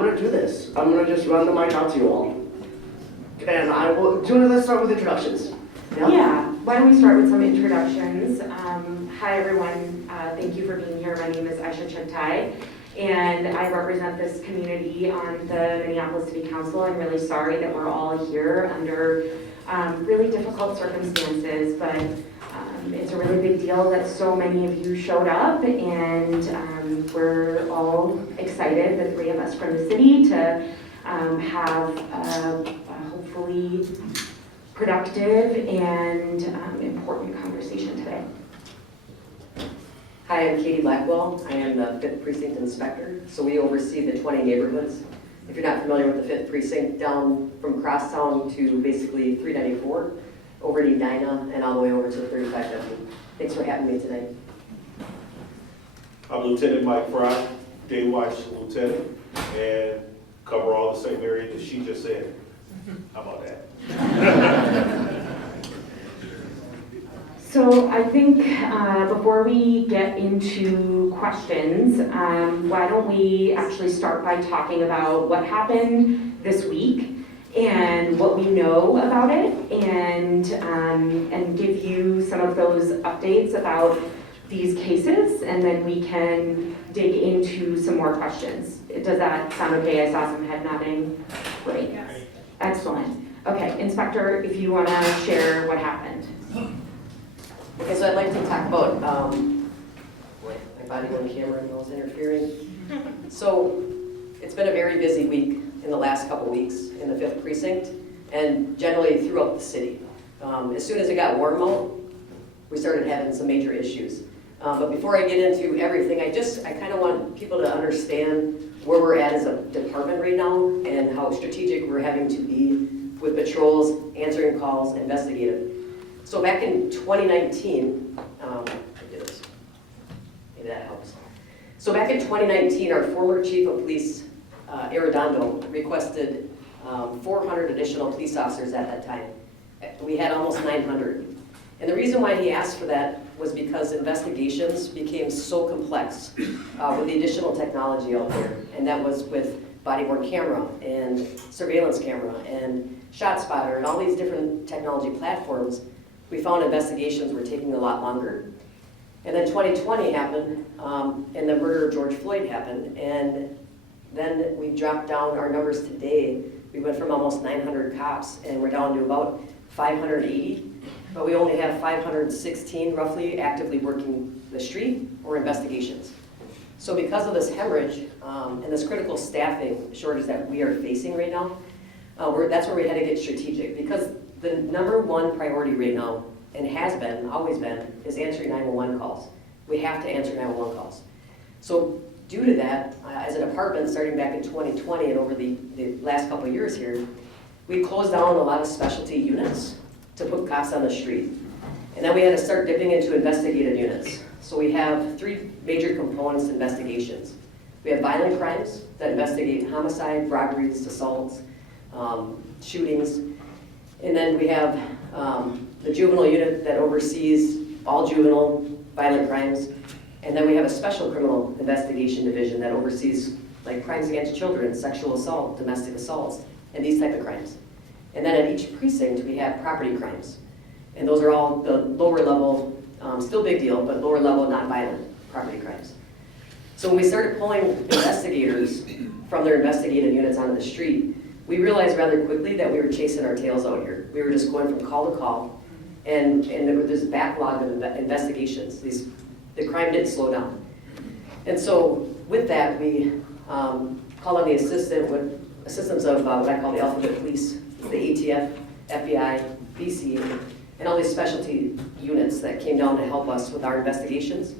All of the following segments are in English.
I'm gonna do this. I'm gonna just run the mic out to you all. And I will, let's start with introductions. Yeah, why don't we start with some introductions. Hi everyone, thank you for being here. My name is Aisha Chughtai, and I represent this community on the Minneapolis City Council. I'm really sorry that we're all here under really difficult circumstances, but it's a really big deal that so many of you showed up, and we're all excited, the three of us from the city, to have a hopefully productive and important conversation today. Hi, I'm Katie Blackwell. I am the 5th Precinct Inspector, so we oversee the 20 neighborhoods. If you're not familiar with the 5th Precinct, down from Crosstown to basically 394, over to Edina, and all the way over to 3550. Thanks for having me tonight. I'm Lieutenant Mike Frye, Day Watch Lieutenant, and cover all the same area that she just said. How about that? So I think before we get into questions, why don't we actually start by talking about what happened this week and what we know about it, and give you some of those updates about these cases, and then we can dig into some more questions. Does that sound okay? I saw some head nodding. Great. Yes. Excellent. Okay, Inspector, if you want to share what happened. Okay, so I'd like to talk about my body on camera and those interfering. So it's been a very busy week in the last couple weeks in the 5th Precinct and generally throughout the city. As soon as it got warm out, we started having some major issues. But before I get into everything, I kind of want people to understand where we're at as a department right now and how strategic we're having to be with patrols, answering calls, investigative. So back in 2019, maybe that helps. So back in 2019, our former Chief of Police, Arredondo, requested 400 additional police officers at that time. We had almost 900. And the reason why he asked for that was because investigations became so complex with the additional technology out there. And that was with body-worn camera and surveillance camera and ShotSpotter and all these different technology platforms. We found investigations were taking a lot longer. And then 2020 happened, and the murder of George Floyd happened. And then we dropped down our numbers today. We went from almost 900 cops, and we're down to about 580. But we only have 516 roughly actively working the street or investigations. So because of this hemorrhage and this critical staffing shortage that we are facing right now, that's where we had to get strategic, because the number one priority right now, and has been, always been, is answering 911 calls. We have to answer 911 calls. So due to that, as a department, starting back in 2020 and over the last couple of years here, we closed down a lot of specialty units to put cops on the street. And then we had to start dipping into investigative units. So we have 3 major components to investigations. We have violent crimes that investigate homicide, robberies, assaults, shootings. And then we have the juvenile unit that oversees all juvenile violent crimes. And then we have a special criminal investigation division that oversees like crimes against children, sexual assault, domestic assaults, and these type of crimes. And then at each precinct, we have property crimes. And those are all the lower level, still big deal, but lower level non-violent property crimes. So when we started pulling investigators from their investigative units onto the street, we realized rather quickly that we were chasing our tails out here. We were just going from call to call, and there was this backlog of investigations. The crime didn't slow down. And so with that, we called on the assistance of what I call the alphabet police, the ATF, FBI, BC, and all these specialty units that came down to help us with our investigations.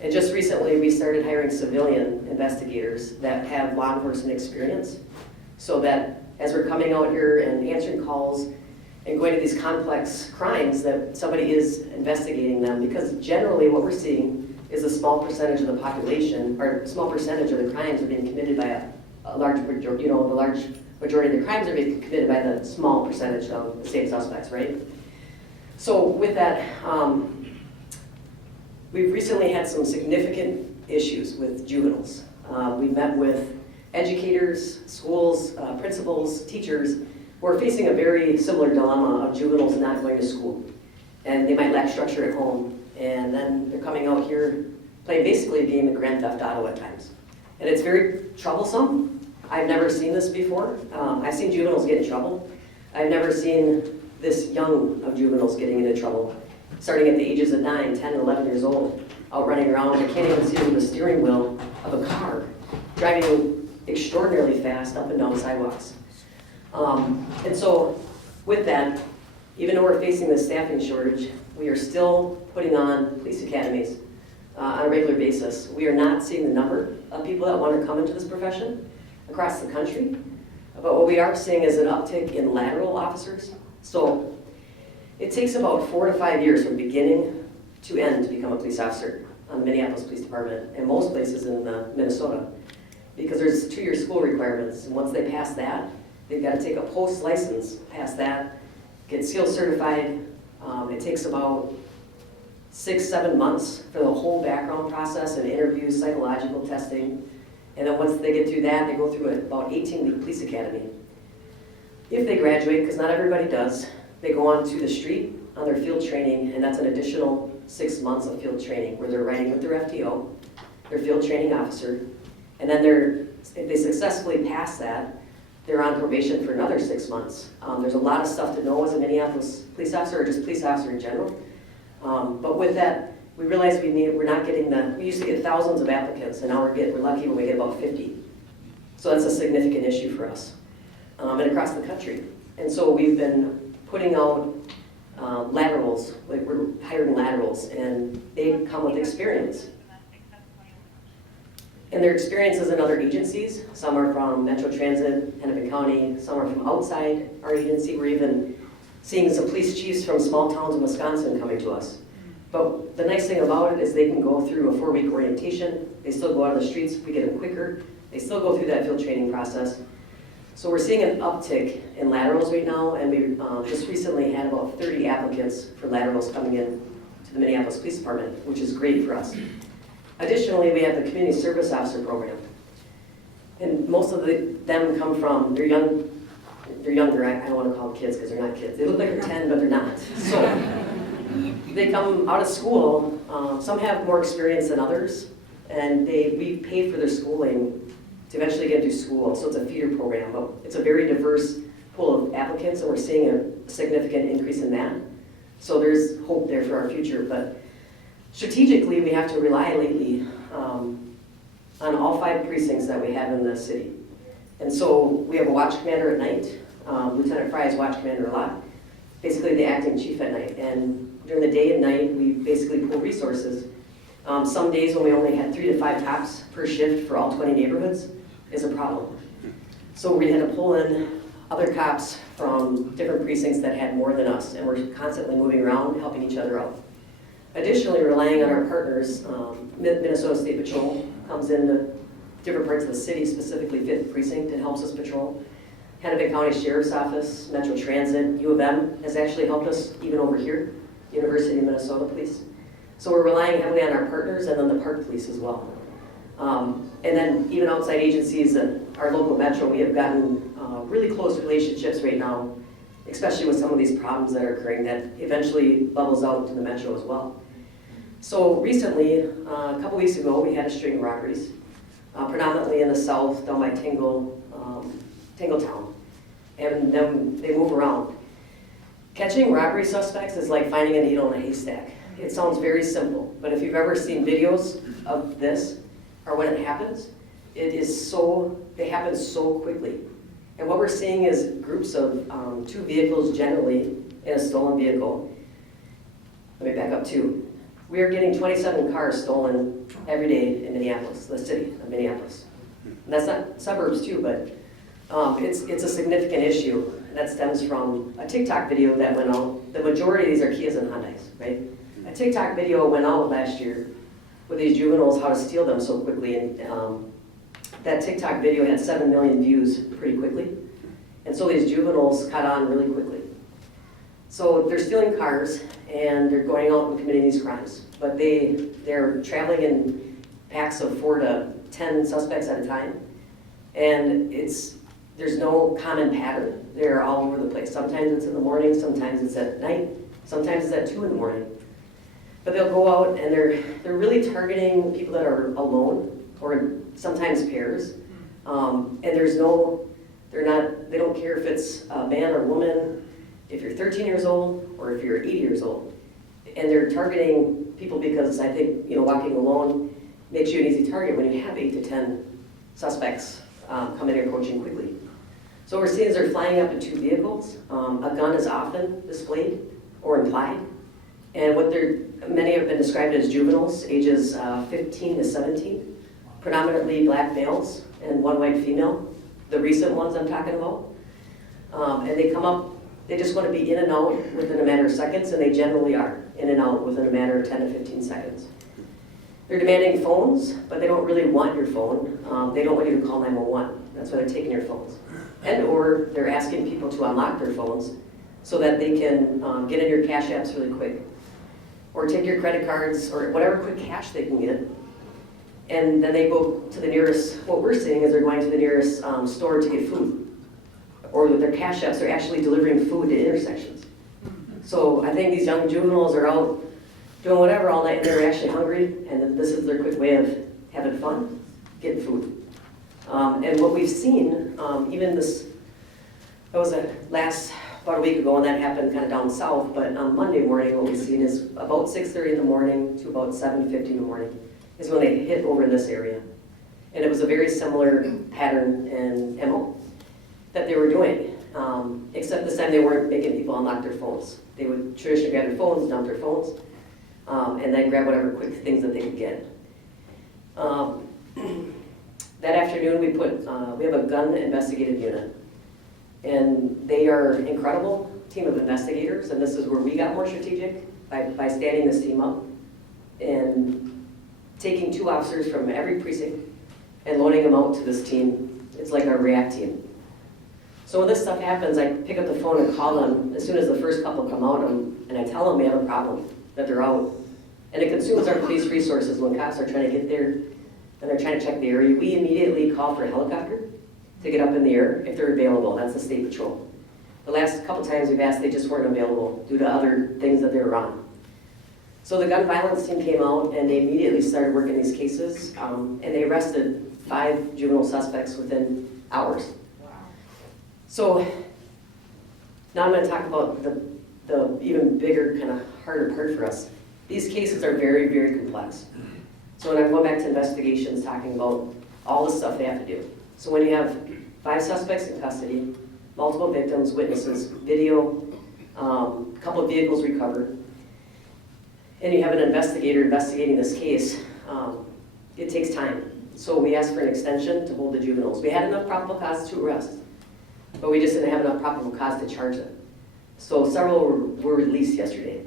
And just recently, we started hiring civilian investigators that have law enforcement experience, so that as we're coming out here and answering calls and going to these complex crimes, that somebody is investigating them, because generally what we're seeing is a small percentage of the population, or a small percentage of the crimes are being committed by a large majority, the large majority of the crimes are being committed by the small percentage of the same suspects, right? So with that, we've recently had some significant issues with juveniles. We met with educators, schools, principals, teachers who are facing a very similar dilemma of juveniles not going to school. And they might lack structure at home, and then they're coming out here playing basically a game of Grand Theft Auto at times. And it's very troublesome. I've never seen this before. I've seen juveniles get in trouble. I've never seen this young of juveniles getting into trouble, starting at the ages of 9, 10, 11 years old, out running around. I can't even see over the steering wheel of a car, driving extraordinarily fast up and down sidewalks. And so with that, even though we're facing this staffing shortage, we are still putting on police academies on a regular basis. We are not seeing the number of people that want to come into this profession across the country, but what we are seeing is an uptick in lateral officers. So it takes about 4 to 5 years from beginning to end to become a police officer on the Minneapolis Police Department and most places in Minnesota, because there's 2-year school requirements, and once they pass that, they've got to take a post license, pass that, get skills certified. It takes about 6-7 months for the whole background process and interviews, psychological testing. And then once they get through that, they go through about 18-week police academy. If they graduate, because not everybody does, they go on to the street on their field training, and that's an additional 6 months of field training where they're riding with their FTO, their field training officer, and then if they successfully pass that, they're on probation for another 6 months. There's a lot of stuff to know as a Minneapolis police officer or just police officer in general. But with that, we realized we're not getting we used to get thousands of applicants, and now we're lucky when we get about 50. So that's a significant issue for us and across the country. And so we've been putting out laterals, like we're hiring laterals, and they come with experience. And their experiences in other agencies, some are from Metro Transit, Hennepin County, some are from outside our agency. We're even seeing some police chiefs from small towns in Wisconsin coming to us. But the nice thing about it is they can go through a 4-week orientation. They still go out on the streets, we get them quicker. They still go through that field training process. So we're seeing an uptick in laterals right now, and we just recently had about 30 applicants for laterals coming in to the Minneapolis Police Department, which is great for us. Additionally, we have the Community Service Officer Program. And most of them come from, they're younger, I don't want to call them kids because they're not kids. They look like they're 10, but they're not. So they come out of school, some have more experience than others, and we pay for their schooling to eventually get to school. So it's a feeder program, but it's a very diverse pool of applicants, and we're seeing a significant increase in that. So there's hope there for our future, but strategically, we have to rely lately on all 5 precincts that we have in the city. And so we have a watch commander at night. Lieutenant Frye is watch commander a lot, basically the acting chief at night. And during the day and night, we basically pull resources. Some days when we only had 3 to 5 cops per shift for all 20 neighborhoods is a problem. So we had to pull in other cops from different precincts that had more than us, and we're constantly moving around, helping each other out. Additionally, relying on our partners, Minnesota State Patrol comes into different parts of the city, specifically 5th Precinct, and helps us patrol. Hennepin County Sheriff's Office, Metro Transit, U of M has actually helped us even over here, University of Minnesota Police. So we're relying heavily on our partners and then the park police as well. And then even outside agencies and our local metro, we have gotten really close relationships right now, especially with some of these problems that are occurring that eventually bubbles out to the metro as well. So recently, a couple weeks ago, we had a string of robberies, predominantly in the south, down by Tingletown, and then they move around. Catching robbery suspects is like finding a needle in a haystack. It sounds very simple, but if you've ever seen videos of this, or when it happens, they happen so quickly. And what we're seeing is groups of 2 vehicles generally in a stolen vehicle. Let me back up 2. We are getting 27 cars stolen every day in Minneapolis, the city of Minneapolis. And that's not suburbs too, but it's a significant issue. That stems from a TikTok video that went out. The majority of these are Kias and Hyundais, right? A TikTok video went out last year with these juveniles, how to steal them so quickly. And that TikTok video had 7 million views pretty quickly. And so these juveniles caught on really quickly. So they're stealing cars and they're going out and committing these crimes. But they're traveling in packs of 4 to 10 suspects at a time. And there's no common pattern. They're all over the place. Sometimes it's in the morning, sometimes it's at night, sometimes it's at 2 in the morning. But they'll go out and they're really targeting people that are alone or sometimes pairs. And they don't care if it's a man or woman, if you're 13 years old or if you're 80 years old. And they're targeting people because I think, walking alone makes you an easy target when you have 8 to 10 suspects coming and approaching quickly. So what we're seeing is they're flying up in 2 vehicles. A gun is often displayed or implied. And many have been described as juveniles, ages 15 to 17, predominantly black males and 1 white female, the recent ones I'm talking about. And they come up, they just want to be in and out within a matter of seconds, and they generally are in and out within a matter of 10 to 15 seconds. They're demanding phones, but they don't really want your phone. They don't want you to call 911. That's why they're taking your phones. Or they're asking people to unlock their phones so that they can get in your cash apps really quick. Or take your credit cards or whatever quick cash they can get. And then they go to the nearest, what we're seeing is they're going to the nearest store to get food. Or with their cash apps, they're actually delivering food to intersections. So I think these young juveniles are out doing whatever all night and they're actually hungry, and then this is their quick way of having fun, getting food. And what we've seen, even this, that was about a week ago, and that happened kind of down south, but on Monday morning what we've seen is about 6:30 in the morning to about 7:50 in the morning is when they hit over this area. And it was a very similar pattern and MO that they were doing, except this time they weren't making people unlock their phones. They would traditionally grab their phones, dump their phones, and then grab whatever quick things that they could get. That afternoon we have a gun investigative unit, and they are an incredible team of investigators, and this is where we got more strategic by standing this team up and taking 2 officers from every precinct and loading them out to this team. It's like our react team. So when this stuff happens, I pick up the phone and call them as soon as the first couple come out, and I tell them we have a problem, that they're out. And it consumes our police resources when cops are trying to get there and they're trying to check the area. We immediately call for a helicopter to get up in the air if they're available. That's the state patrol. The last couple times we've asked, they just weren't available due to other things that they were on. So the gun violence team came out and they immediately started working these cases, and they arrested 5 juvenile suspects within hours. So now I'm going to talk about the even bigger, kind of harder part for us. These cases are very, very complex. So when I'm going back to investigations, talking about all the stuff they have to do. So when you have 5 suspects in custody, multiple victims, witnesses, video, a couple of vehicles recovered, and you have an investigator investigating this case, it takes time. So we asked for an extension to hold the juveniles. We had enough probable cause to arrest, but we just didn't have enough probable cause to charge them. So several were released yesterday.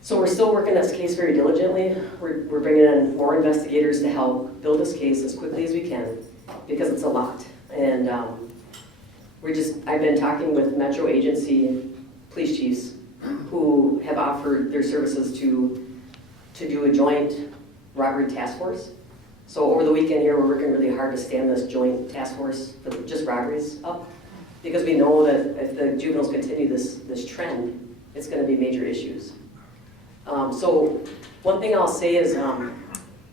So we're still working this case very diligently. We're bringing in more investigators to help build this case as quickly as we can because it's a lot. And I've been talking with Metro Agency police chiefs who have offered their services to do a joint robbery task force. So over the weekend here, we're working really hard to stand this joint task force for just robberies up because we know that if the juveniles continue this trend, it's going to be major issues. So one thing I'll say is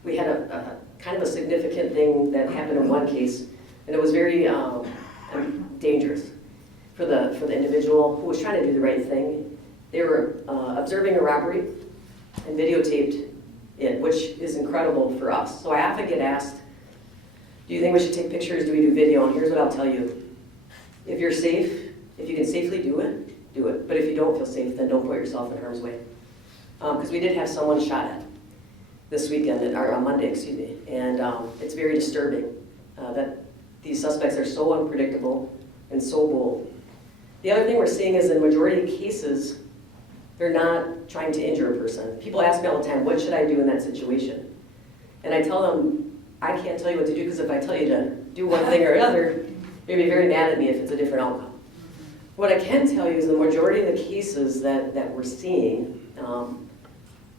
we had a kind of a significant thing that happened in one case, and it was very dangerous for the individual who was trying to do the right thing. They were observing a robbery and videotaped it, which is incredible for us. So I often get asked, do you think we should take pictures? Do we do video? And here's what I'll tell you. If you're safe, if you can safely do it, do it. But if you don't feel safe, then don't put yourself in harm's way. Because we did have someone shot at this weekend, or on Monday, excuse me. And it's very disturbing that these suspects are so unpredictable and so bold. The other thing we're seeing is in the majority of cases, they're not trying to injure a person. People ask me all the time, what should I do in that situation? And I tell them, I can't tell you what to do because if I tell you to do one thing or another, you're going to be very mad at me if it's a different outcome. What I can tell you is the majority of the cases that we're seeing,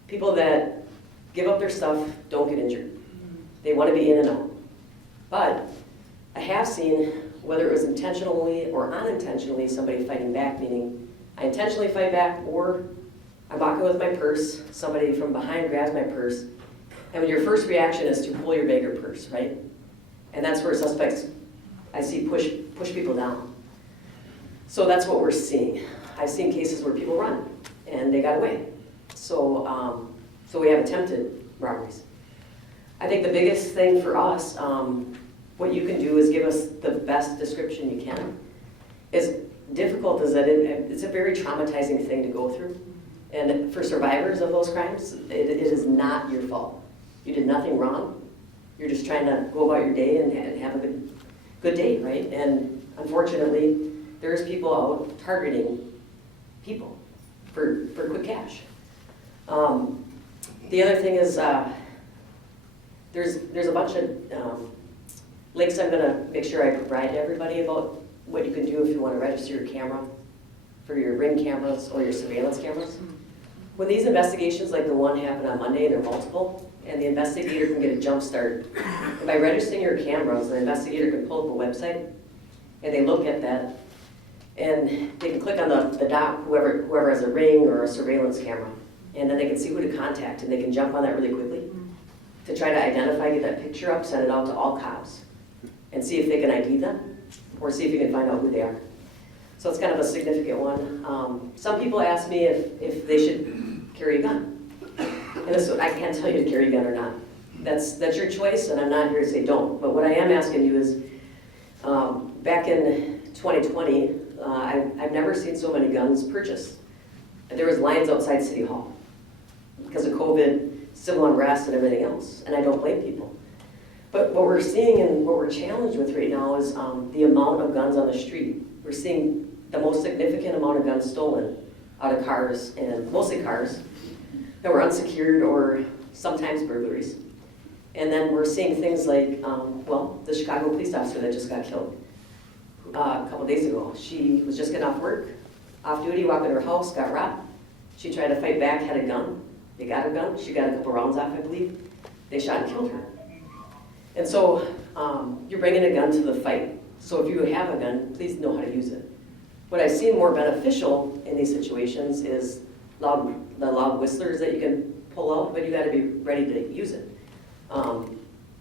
people that give up their stuff don't get injured. They want to be in and out. But I have seen, whether it was intentionally or unintentionally, somebody fighting back, meaning I intentionally fight back, or I'm walking with my purse, somebody from behind grabs my purse, and when your first reaction is to pull your bag or purse, right? And that's where suspects, I see, push people down. So that's what we're seeing. I've seen cases where people run, and they got away. So, so we have attempted robberies. I think the biggest thing for us, what you can do is give us the best description you can. As difficult as that it's a very traumatizing thing to go through. And for survivors of those crimes, it is not your fault. You did nothing wrong. You're just trying to go about your day and have a good day, right? And unfortunately, there's people out targeting people for quick cash. The other thing is, there's a bunch of links I'm gonna make sure I provide to everybody about what you can do if you wanna register your camera for your Ring cameras or your surveillance cameras. When these investigations like the one happened on Monday and they're multiple, and the investigator can get a jump start, and by registering your cameras, the investigator can pull up a website and they look at that and they can click on the dot, whoever has a Ring or a surveillance camera, and then they can see who to contact and they can jump on that really quickly to try to identify, get that picture up, send it out to all cops and see if they can ID them or see if you can find out who they are. So it's kind of a significant one. Some people ask me if they should carry a gun. And this, I can't tell you to carry a gun or not. That's your choice, and I'm not here to say don't. But what I am asking you is, back in 2020, I've never seen so many guns purchased. There was lines outside City Hall because of COVID, civil unrest, and everything else. And I don't blame people. But what we're seeing and what we're challenged with right now is the amount of guns on the street. We're seeing the most significant amount of guns stolen out of cars, and mostly cars that were unsecured or sometimes burglaries. And then we're seeing things like, the Chicago police officer that just got killed a couple days ago. She was just getting off work, off duty, walking to her house, got robbed. She tried to fight back, had a gun. They got her gun. She got a couple rounds off, I believe. They shot and killed her. And so you're bringing a gun to the fight. So if you have a gun, please know how to use it. What I've seen more beneficial in these situations is the loud whistlers that you can pull out, but you got to be ready to use it.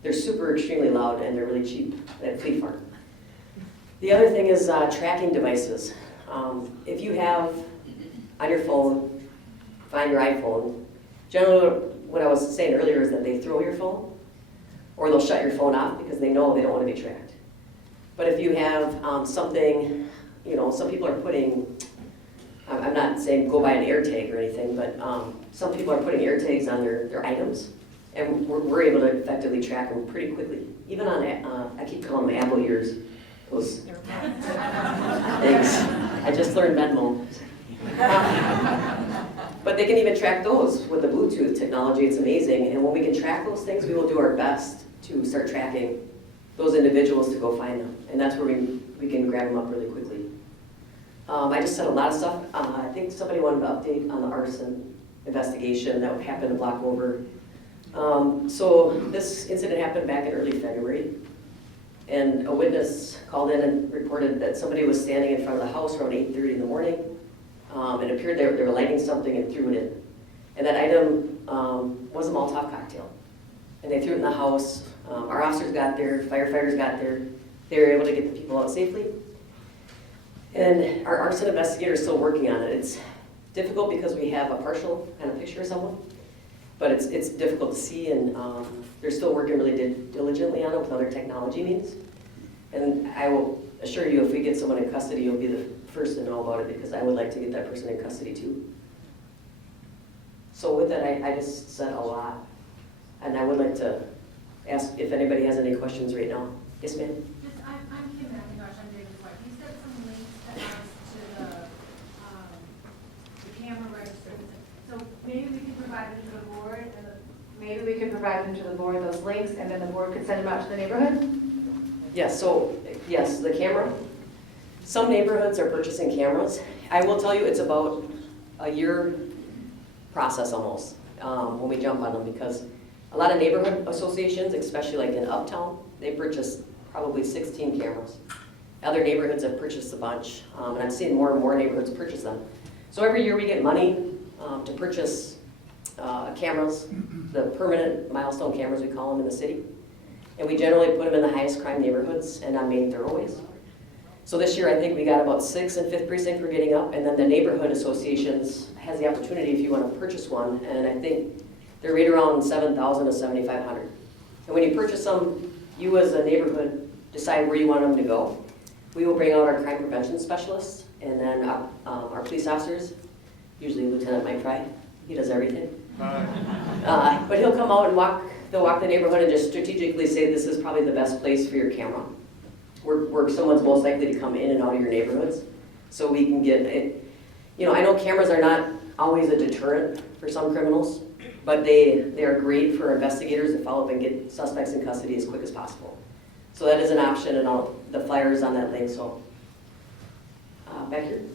They're super extremely loud and they're really cheap at Fleet Farm. The other thing is tracking devices. If you have on your phone, find your iPhone. Generally, what I was saying earlier is that they throw your phone or they'll shut your phone off because they know they don't want to be tracked. But if you have something, some people are putting, I'm not saying go buy an air tag or anything, but some people are putting air tags on their items, and we're able to effectively track them pretty quickly. Even on, I keep calling them Apple ears. Those, thanks. I just learned Venmo. But they can even track those with the Bluetooth technology. It's amazing. And when we can track those things, we will do our best to start tracking those individuals to go find them. And that's where we can grab them up really quickly. I just said a lot of stuff. I think somebody wanted to update on the arson investigation that happened a block over. So this incident happened back in early February. And a witness called in and reported that somebody was standing in front of the house around 8:30 in the morning. It appeared they were lighting something and threw it in. And that item was a Molotov cocktail. And they threw it in the house. Our officers got there, firefighters got there. They were able to get the people out safely. And our arson investigator is still working on it. It's difficult because we have a partial kind of picture of someone, but it's difficult to see, and they're still working really diligently on it with other technology means. And I will assure you, if we get someone in custody, you'll be the first to know about it, because I would like to get that person in custody too. So with that, I just said a lot, and I would like to ask if anybody has any questions right now. Yes, ma'am? I'm Kim McIntosh, I'm David's wife. You said some links to us to the camera registers. So maybe we can provide them to the board, and Maybe we could provide them to the board, those links, and then the board could send them out to the neighborhood? Yes, so, yes, the camera. Some neighborhoods are purchasing cameras. I will tell you, it's about a year process almost when we jump on them, because a lot of neighborhood associations, especially like in Uptown, They purchased probably 16 cameras. Other neighborhoods have purchased a bunch, and I'm seeing more and more neighborhoods purchase them. So every year we get money to purchase cameras, the permanent milestone cameras we call them in the city. And we generally put them in the highest crime neighborhoods and on main thoroughways. So this year I think we got about 6 in 5th Precinct we're getting up, and then the neighborhood associations has the opportunity if you want to purchase one, and I think they're right around 7,000 to 7,500. And when you purchase them, you as a neighborhood decide where you want them to go. We will bring out our crime prevention specialists, and then our police officers, usually Lieutenant Mike Frye, he does everything. But he'll come out and they'll walk the neighborhood and just strategically say this is probably the best place for your camera. Where someone's most likely to come in and out of your neighborhoods. So we can get it. You know, I know cameras are not always a deterrent for some criminals, but they are great for investigators to follow up and get suspects in custody as quick as possible. So that is an option, and all the flyers on that link. So back here. I'm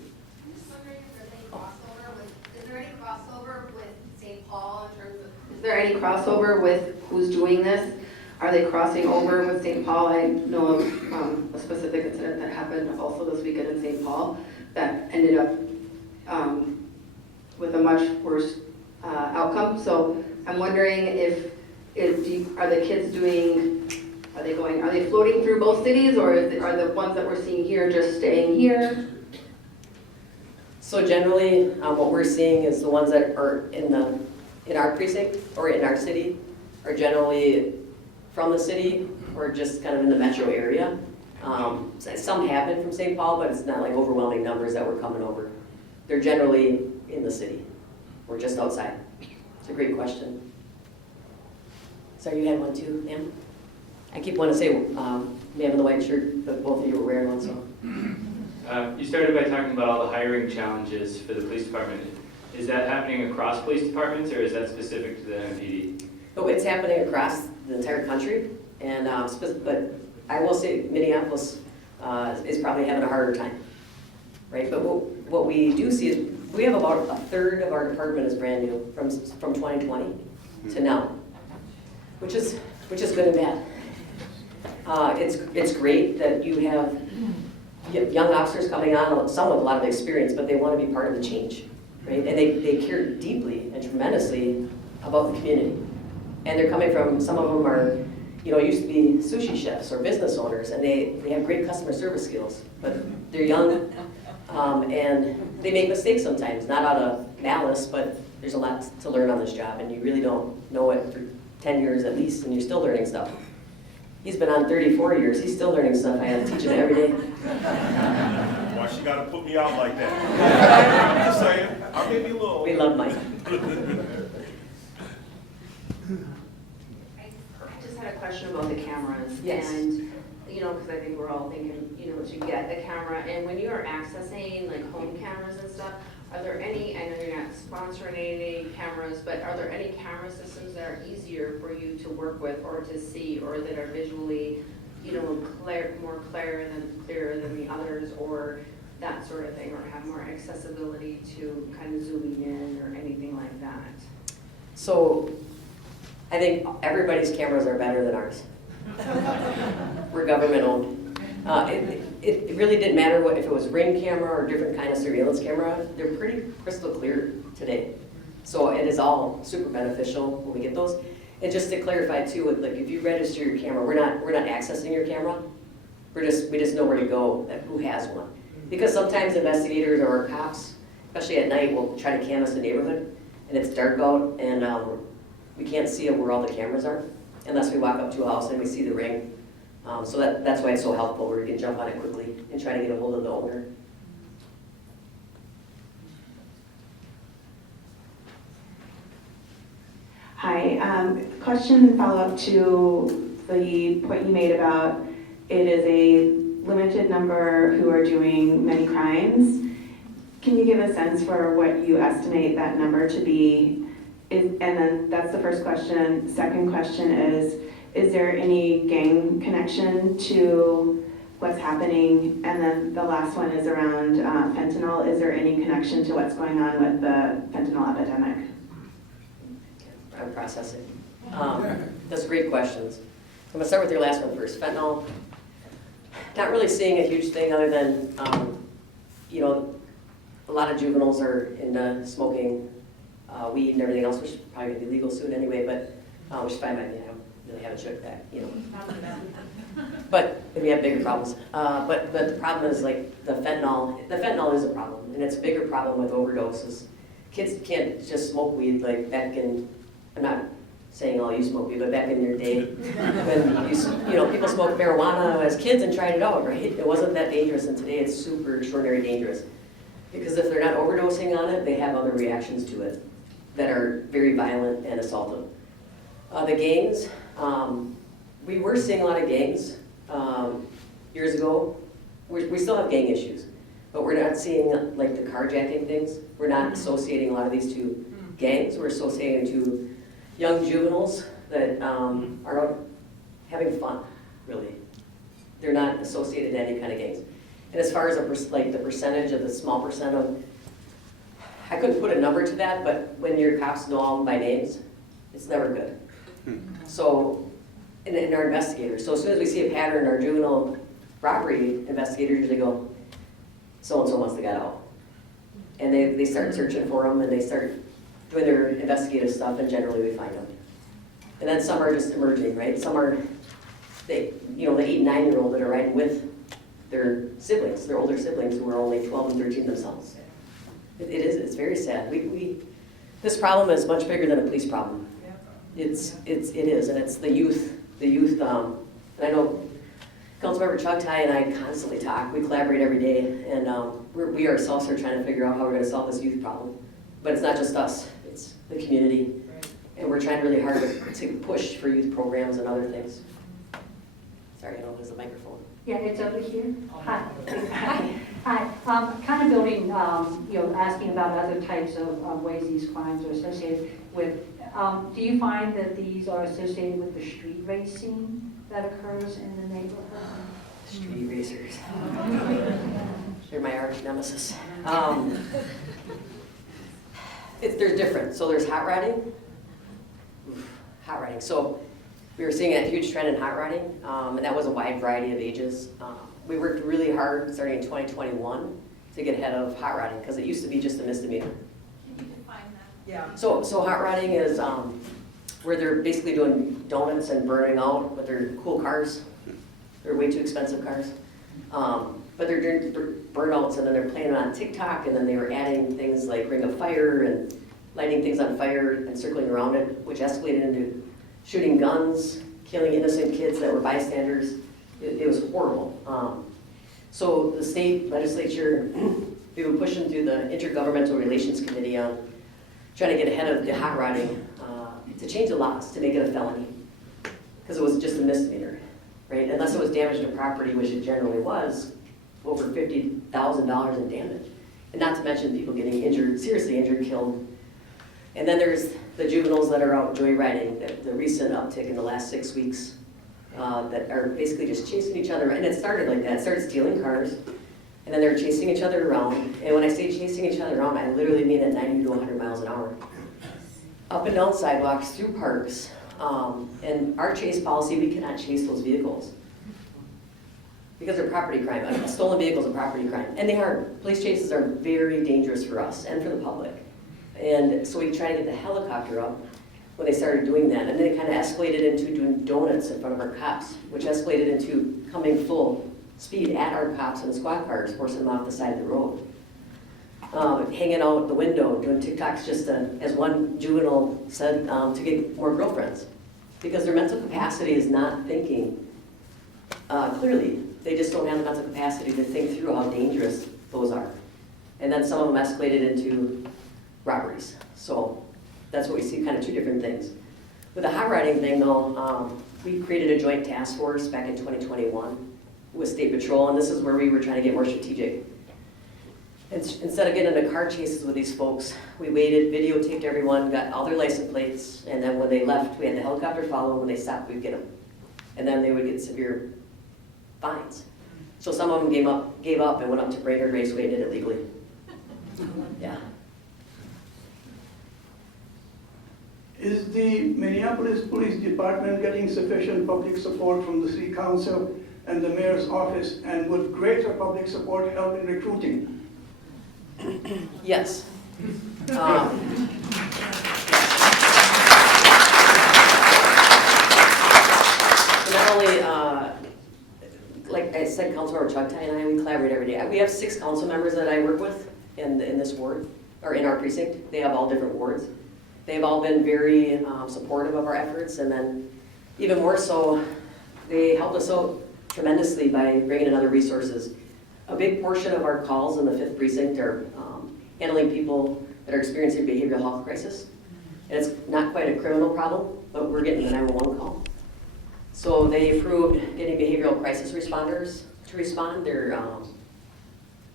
just wondering if there's any crossover with, is there any crossover with St. Paul in terms of? Is there any crossover with who's doing this? Are they crossing over with St. Paul? I know of a specific incident that happened also this weekend in St. Paul that ended up with a much worse outcome. So I'm wondering are the kids are they floating through both cities, or are the ones that we're seeing here just staying here? So generally, what we're seeing is the ones that are in our precinct or in our city are generally from the city or just kind of in the metro area. Some have been from St. Paul, but it's not like overwhelming numbers that were coming over. They're generally in the city or just outside. It's a great question. Sorry, you had one too, ma'am? I keep wanting to say ma'am in the white shirt, but both of you were wearing one, so. You started by talking about all the hiring challenges for the police department. Is that happening across police departments, or is that specific to the MPD? Oh, it's happening across the entire country, and but I will say Minneapolis is probably having a harder time, right? But what we do see is we have about a third of our department is brand new from 2020 to now, which is good and bad. It's great that you have young officers coming on, some with a lot of experience, but they want to be part of the change, right? And they care deeply and tremendously about the community. And they're coming from, some of them are, used to be sushi chefs or business owners, and they have great customer service skills, but they're young, and they make mistakes sometimes, not out of malice, but there's a lot to learn on this job, and you really don't know it for 10 years at least, and you're still learning stuff. He's been on 34 years, he's still learning stuff. I have to teach him every day. Why she gotta put me out like that? I'm just saying, I may be a little. We love Mike. I just had a question about the cameras. Yes. And, because I think we're all thinking, to get the camera. And when you are accessing like home cameras and stuff, are there any, I know you're not sponsoring any cameras, but are there any camera systems that are easier for you to work with or to see, or that are visually, more clearer than the others, or that sort of thing, or have more accessibility to kind of zooming in or anything like that? So I think everybody's cameras are better than ours. We're government owned. It really didn't matter if it was Ring camera or different kind of surveillance camera. They're pretty crystal clear today. So it is all super beneficial when we get those. And just to clarify too, if you register your camera, we're not accessing your camera. We just know where to go, who has one. Because sometimes investigators or cops, especially at night, will try to canvass the neighborhood, and it's dark out, and we can't see where all the cameras are unless we walk up to a house and we see the ring. So that's why it's so helpful, where we can jump on it quickly and try to get a hold of the owner. Hi, question follow-up to the point you made about it is a limited number who are doing many crimes. Can you give a sense for what you estimate that number to be? And then that's the first question. Second question is there any gang connection to what's happening? And then the last one is around fentanyl. Is there any connection to what's going on with the fentanyl epidemic? I'm processing. Those are great questions. gonna start with your last one first, fentanyl. Not really seeing a huge thing other than, you know, a lot of juveniles are into smoking weed and everything else, which is probably gonna be legal soon anyway, but, which is fine by me, I don't really have a check that, you know. But we have bigger problems. But the problem is like the fentanyl is a problem, and it's a bigger problem with overdoses. Kids can't just smoke weed like back in, I'm not saying all you smoke weed, but back in your day, when you know, people smoked marijuana as kids and tried it out, right? It wasn't that dangerous, and today it's super extraordinary dangerous. Because if they're not overdosing on it, they have other reactions to it that are very violent and assaultive. The gangs, we were seeing a lot of gangs years ago. We still have gang issues, but we're not seeing like the carjacking things. We're not associating a lot of these to gangs. We're associating to young juveniles that are out having fun, really. They're not associated to any kind of gangs. And as far as like the percentage of the small percent of, I couldn't put a number to that, but when your cops know them by names, it's never good. So, in our investigators, so as soon as we see a pattern, our juvenile robbery investigators usually go, so-and-so wants to get out. And they start searching for them, and they start doing their investigative stuff, and generally we find them. And then some are just emerging, right? Some are, the 8 and 9-year-old that are riding with their siblings, their older siblings who are only 12 and 13 themselves. It's very sad. This problem is much bigger than a police problem. It is, and it's the youth, and I know Councilmember Chughtai and I constantly talk, we collaborate every day, and we ourselves are trying to figure out how we're gonna solve this youth problem. But it's not just us, it's the community, and we're trying really hard to push for youth programs and other things. Sorry, I don't know, there's a microphone. Yeah, it's over here. Hi. Hi. Kind of building, asking about other types of ways these crimes are associated with. Do you find that these are associated with the street racing that occurs in the neighborhood? Street racers. They're my arch nemesis. They're different. So there's hot rodding. Hot rodding. So we were seeing a huge trend in hot rodding, and that was a wide variety of ages. We worked really hard starting in 2021 to get ahead of hot rodding because it used to be just a misdemeanor. Can you define that? Yeah. So hot rodding is where they're basically doing donuts and burning out with their cool cars. They're way too expensive cars. But they're doing burnouts, and then they're playing on TikTok, and then they were adding things like Ring of Fire and lighting things on fire and circling around it, which escalated into shooting guns, killing innocent kids that were bystanders. It was horrible. So the state legislature, we were pushing through the Intergovernmental Relations Committee on trying to get ahead of the hot rodding to change the laws to make it a felony, because it was just a misdemeanor, right? Unless it was damage to property, which it generally was, over $50,000 in damage. And not to mention people getting injured, seriously injured, killed. And then there's the juveniles that are out joyriding, the recent uptick in the last 6 weeks that are basically just chasing each other. And it started like that. It started stealing cars, and then they're chasing each other around. And when I say chasing each other around, I literally mean at 90 to 100 miles an hour. Up and down sidewalks, through parks. And our chase policy, we cannot chase those vehicles because they're property crime. A stolen vehicle is a property crime. And they are. Police chases are very dangerous for us and for the public. And so we tried to get the helicopter up when they started doing that. And then it kind of escalated into doing donuts in front of our cops, which escalated into coming full speed at our cops in squad cars, forcing them off the side of the road. Hanging out the window, doing TikToks just to, as one juvenile said, to get more girlfriends. Because their mental capacity is not thinking clearly. They just don't have the mental capacity to think through how dangerous those are. And then some of them escalated into robberies. So that's what we see, kind of two different things. With the hot rodding thing though, we created a joint task force back in 2021 with State Patrol, and this is where we were trying to get more strategic. Instead of getting into car chases with these folks, we waited, videotaped everyone, got all their license plates, and then when they left, we had the helicopter follow. When they stopped, we'd get them. And then they would get severe fines. So some of them gave up and went up to Brainerd Raceway and did it legally. Yeah. Is the Minneapolis Police Department getting sufficient public support from the City Council and the Mayor's office, and would greater public support help in recruiting? Yes. So not only, like I said, Councilor Chughtai and I, we collaborate every day. We have 6 council members that I work with in this ward, or in our precinct. They have all different wards. They've all been very supportive of our efforts, and then even more so, they helped us out tremendously by bringing in other resources. A big portion of our calls in the 5th precinct are handling people that are experiencing behavioral health crisis. And it's not quite a criminal problem, but we're getting the 911 call. So they approved getting behavioral crisis responders to respond. They're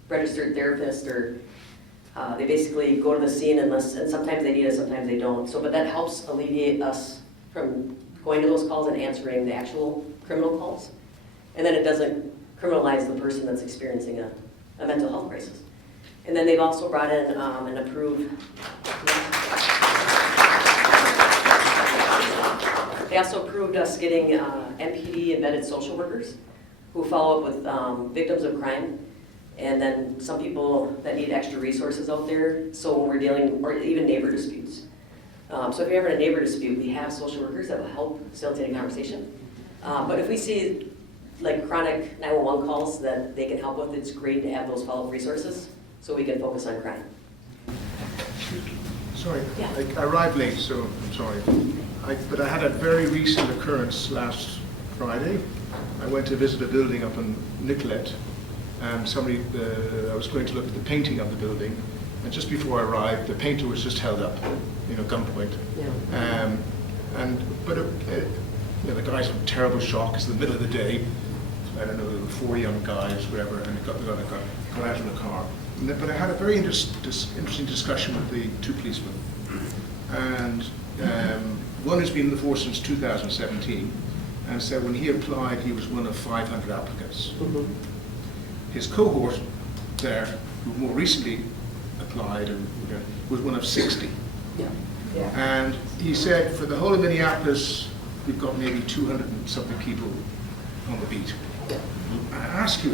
registered therapists, or they basically go to the scene and sometimes they need it, sometimes they don't. So, but that helps alleviate us from going to those calls and answering the actual criminal calls. And then it doesn't criminalize the person that's experiencing a mental health crisis. And then they've also brought in and approved. They also approved us getting MPD embedded social workers who follow up with victims of crime, and then some people that need extra resources out there. So when we're dealing, or even neighbor disputes. So if you're having a neighbor dispute, we have social workers that will help facilitate a conversation. But if we see like chronic 911 calls that they can help with, it's great to have those follow-up resources so we can focus on crime. Sorry, Yeah. I arrived late, so I'm sorry. But I had a very recent occurrence last Friday. I went to visit a building up in Nicollet, and I was going to look at the painting of the building, and just before I arrived, the painter was just held up, gunpoint. Yeah. The guys were in terrible shock. It's the middle of the day. I don't know, there were 4 young guys, whatever, and they got out of the car. But I had a very interesting discussion with the 2 policemen. And one has been in the force since 2017, and said when he applied, he was one of 500 applicants. Mm-hmm. His cohort there, who more recently applied, was one of 60. Yeah. Yeah. And he said, for the whole of Minneapolis, we've got maybe 200 and something people on the beat. Yeah. I ask you,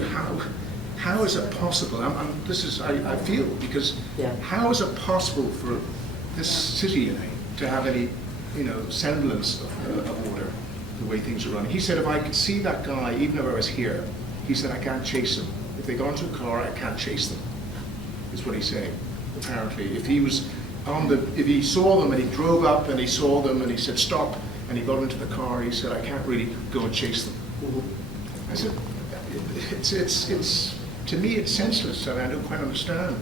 how is it possible? I feel, because Yeah. how is it possible for this city to have any, semblance of order, the way things are running? He said, if I could see that guy, even if I was here, he said, I can't chase him. If they got into a car, I can't chase them. Is what he's saying. Apparently, if he saw them and he drove up and he saw them and he said stop, and he got into the car, he said, I can't really go and chase them. Mm-hmm. I said, it's to me it's senseless, and I don't quite understand.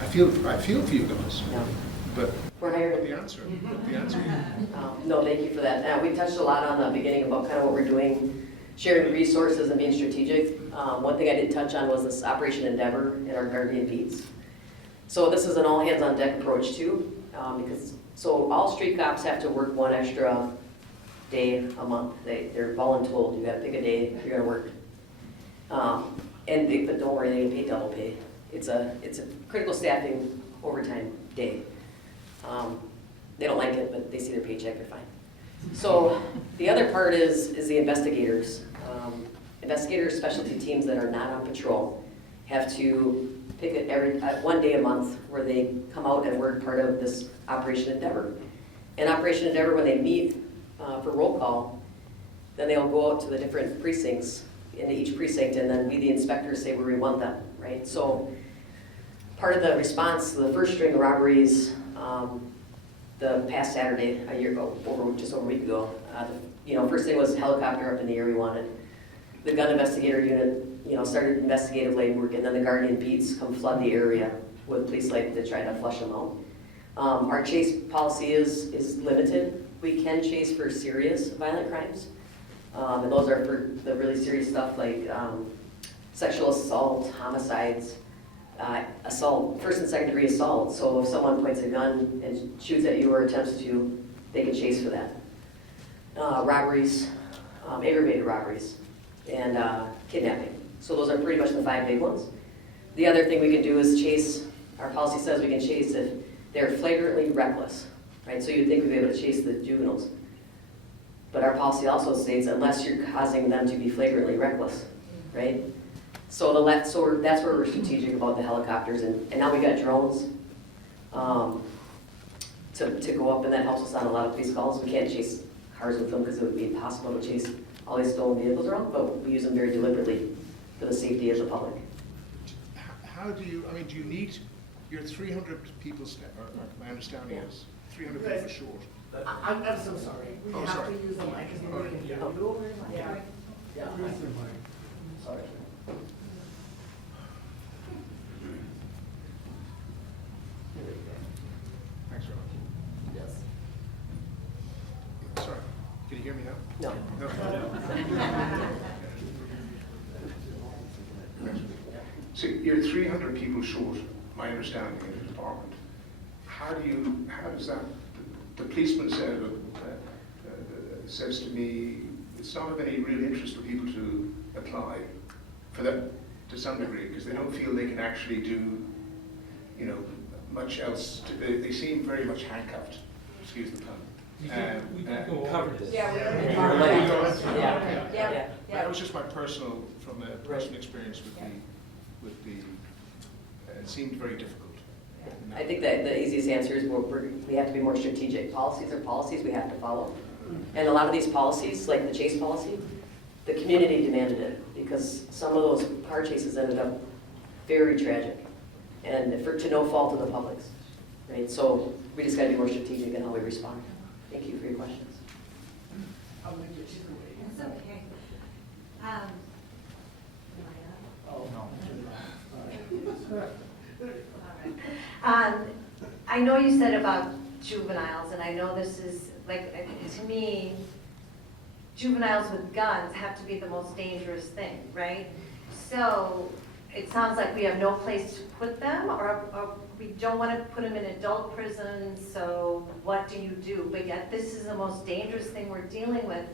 I feel for you guys, Yeah. but We're hired. the answer. No, thank you for that. We touched a lot on the beginning about kind of what we're doing, sharing resources and being strategic. One thing I did touch on was this Operation Endeavor in our Guardian Beats. So this is an all hands on deck approach too, so all street cops have to work 1 extra day a month. They're voluntold. You got to pick a day if you're going to work. But don't worry, they get paid double pay. It's a critical staffing overtime day. They don't like it, but they see their paycheck, they're fine. So the other part is the investigators. Investigators, specialty teams that are not on patrol have to pick it 1 day a month where they come out and work part of this Operation Endeavor. And Operation Endeavor, when they meet for roll call, then they'll go out to the different precincts into each precinct, and then we, the inspectors, say where we want them, right? So part of the response to the first string of robberies the past Saturday, a year ago, just over a week ago, first thing was helicopter up in the air we wanted. The gun investigator unit, started investigative legwork, and then the Guardian Beats come flood the area with police light to try to flush them out. Our chase policy is limited. We can chase for serious violent crimes, and those are for the really serious stuff like sexual assault, homicides, assault, first and second degree assault. So if someone points a gun and shoots at you or attempts to, they can chase for that. Robberies, aggravated robberies, and kidnapping. So those are pretty much the 5 big ones. The other thing we can do is chase, our policy says we can chase if they're flagrantly reckless. right? So you'd think we'd be able to chase the juveniles. But our policy also states unless you're causing them to be flagrantly reckless, right? So that's where we're strategic about the helicopters, and now we got drones to go up, and that helps us on a lot of police calls. We can't chase cars with them because it would be impossible to chase all these stolen vehicles around, but we use them very deliberately for the safety of the public. How do you, I mean, do you need, your 300 people, or my understanding is 300 people short. I'm so sorry. We Oh, have sorry. to use the mic because Oh, nobody can hear yeah. you. Yeah. Yeah. Sorry. Thanks very much. Yes. Sorry, can you hear me now? No. No. So you're 300 people short, my understanding, in the department. How does that, the policeman says to me, it's not of any real interest for people to apply for that to some degree, because they don't feel they can actually do, much else. They seem very much handcuffed, excuse the pun. We can go over this. Yeah, we already Yeah. Yeah. That was just my personal, from a personal experience with the, it seemed very difficult. I think that the easiest answer is we have to be more strategic. Policies are policies we have to follow. And a lot of these policies, like the chase policy, the community demanded it because some of those car chases ended up very tragic and to no fault of the public's, right? So we just gotta be more strategic in how we respond. Thank you for your questions. I'm gonna get you It's okay. Oh, no. I know you said about juveniles, and I know this is, like, to me, juveniles with guns have to be the most dangerous thing, right? So it sounds like we have no place to put them, or we don't want to put them in adult prison, so what do you do? But yet this is the most dangerous thing we're dealing with.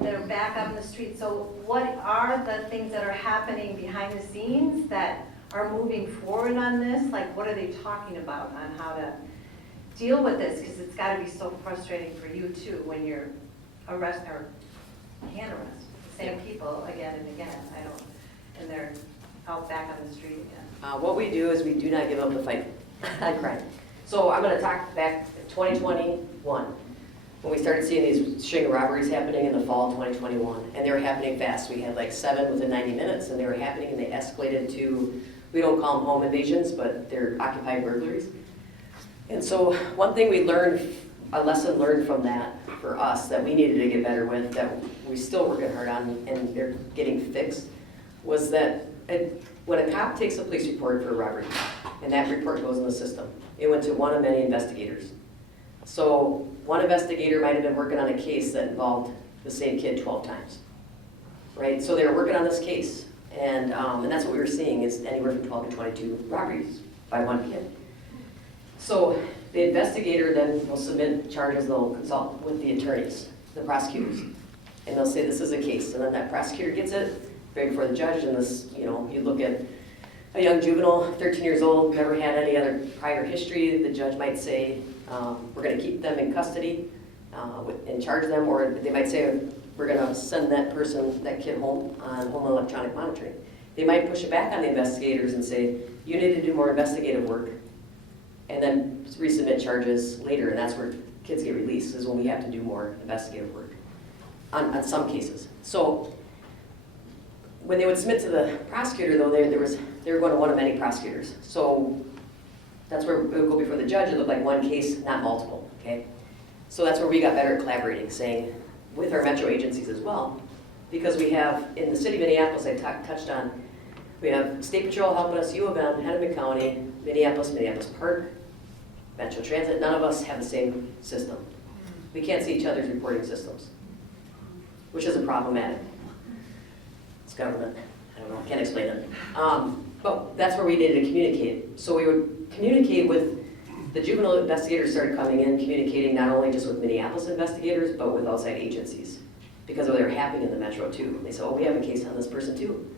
They're back on the street. So what are the things that are happening behind the scenes that are moving forward on this? Like, what are they talking about on how to deal with this? Because it's got to be so frustrating for you too when you're arrest or hand arrest the same people again and again. And they're out back on the street again. What we do is we do not give up the fight on crime. So I'm going to talk back to 2021, when we started seeing these string of robberies happening in the fall of 2021, and they were happening fast. We had like 7 within 90 minutes, and they were happening, and they escalated to, we don't call them home invasions, but they're occupied burglaries. And so one thing we learned, a lesson learned from that for us that we needed to get better with, that we still working hard on, and they're getting fixed, was that when a cop takes a police report for a robbery, and that report goes in the system, it went to one of many investigators. So one investigator might have been working on a case that involved the same kid 12 times, right? So they were working on this case, and that's what we were seeing is anywhere from 12 to 22 robberies by one kid. So the investigator then will submit charges, they'll consult with the attorneys, the prosecutors, and they'll say this is a case, and then that prosecutor gets it, bring it before the judge, and this, you look at a young juvenile, 13 years old, never had any other prior history, the judge might say, we're going to keep them in custody and charge them, or they might say, we're going to send that person, that kid home on home electronic monitoring. They might push it back on the investigators and say, you need to do more investigative work, and then resubmit charges later, and that's where kids get released, is when we have to do more investigative work on some cases. So when they would submit to the prosecutor, though, they were going to one of many prosecutors. So that's where it would go before the judge. It looked like one case, not multiple, okay? So that's where we got better at collaborating, saying, with our metro agencies as well, because we have, in the city of Minneapolis, I touched on, we have State Patrol helping us, U of M, Hennepin County, Minneapolis Park, Metro Transit. None of us have the same system. We can't see each other's reporting systems, which is problematic. It's government. I don't know, I can't explain it. But that's where we needed to communicate. So we would communicate with the juvenile investigators, started coming in, communicating not only just with Minneapolis investigators, but with outside agencies, because they were happening in the metro too. They said, oh, we have a case on this person too.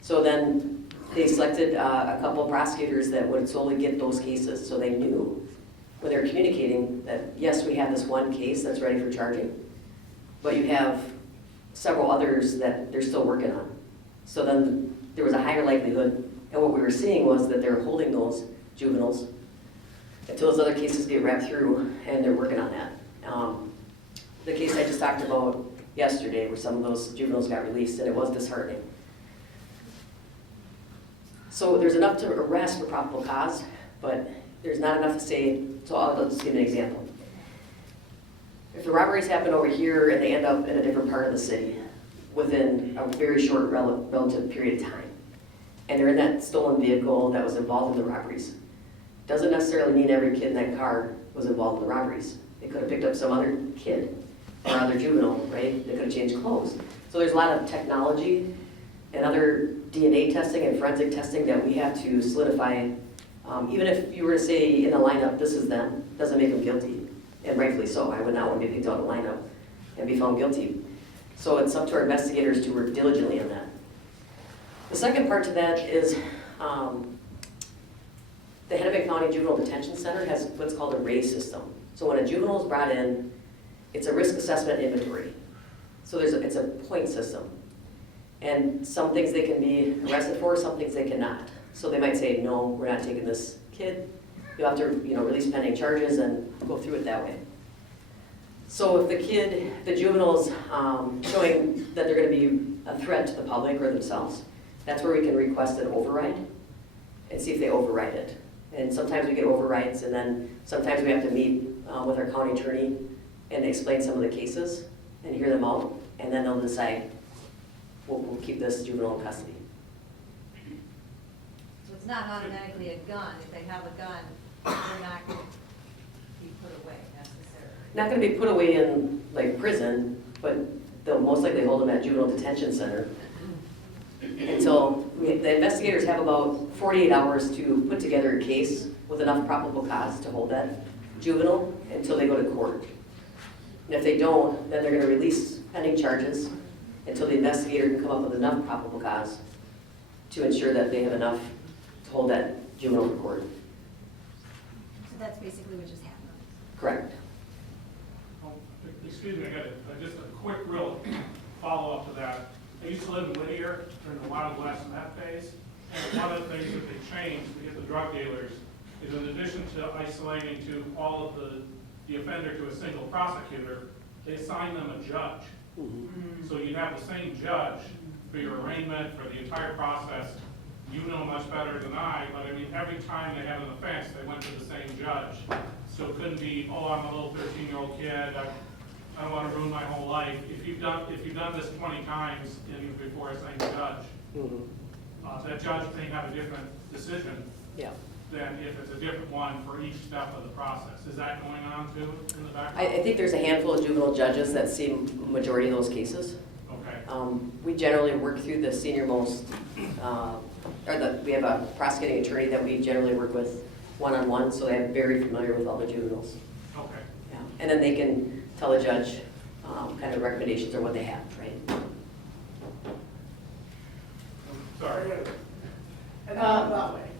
So then they selected a couple of prosecutors that would solely get those cases, so they knew when they're communicating that, yes, we have this one case that's ready for charging, but you have several others that they're still working on. So then there was a higher likelihood, and what we were seeing was that they're holding those juveniles until those other cases get wrapped through, and they're working on that. The case I just talked about yesterday, where some of those juveniles got released, and it was disheartening. So there's enough to arrest for probable cause, but there's not enough to say, so I'll just give an example. If the robberies happen over here and they end up in a different part of the city within a very short relative period of time, and they're in that stolen vehicle that was involved in the robberies, doesn't necessarily mean every kid in that car was involved in the robberies. They could have picked up some other kid or other juvenile, right? They could have changed clothes. So there's a lot of technology and other DNA testing and forensic testing that we have to solidify. Even if you were to say in a lineup, this is them, doesn't make them guilty, and rightfully so. I would not want to be picked out of a lineup and be found guilty. So it's up to our investigators to work diligently on that. The second part to that is the Hennepin County Juvenile Detention Center has what's called a RAISE system. So when a juvenile is brought in, it's a risk assessment inventory. So it's a point system. And some things they can be arrested for, some things they cannot. So they might say, no, we're not taking this kid. You'll have to release pending charges and go through it that way. So if the juvenile's showing that they're going to be a threat to the public or themselves, that's where we can request an override and see if they override it. And sometimes we get overrides, and then sometimes we have to meet with our county attorney and explain some of the cases and hear them out, and then they'll decide, we'll keep this juvenile in custody. So it's not automatically a gun. If they have a gun, they're not going to be put away necessarily. Not going to be put away in like prison, but they'll most likely hold them at juvenile detention center until the investigators have about 48 hours to put together a case with enough probable cause to hold that juvenile until they go to court. And if they don't, then they're going to release pending charges until the investigator can come up with enough probable cause to ensure that they have enough to hold that juvenile in court. So that's basically what just happened. Correct. Excuse me, I got just a quick real follow-up to that. I used to live in Whittier during the Wild West meth phase, and one of the things that they changed to get the drug dealers is in addition to isolating to all of the offender to a single prosecutor, they assign them a judge. So you have the same judge for your arraignment, for the entire process. You know much better than I, but I mean, every time they have an offense, they went to the same judge. So it couldn't be, oh, I'm a little 13-year-old kid, I don't want to ruin my whole life. If you've done this 20 times before a same judge, that judge may have a different decision than if it's a different one for each step of the process. Is that going on too in the background? I think there's a handful of juvenile judges that see majority of those cases. Okay. We generally work through the senior most, we have a prosecuting attorney that we generally work with one-on-one, so they're very familiar with all the juveniles. Okay. Yeah. And then they can tell the judge kind of recommendations or what they have, right? Sorry.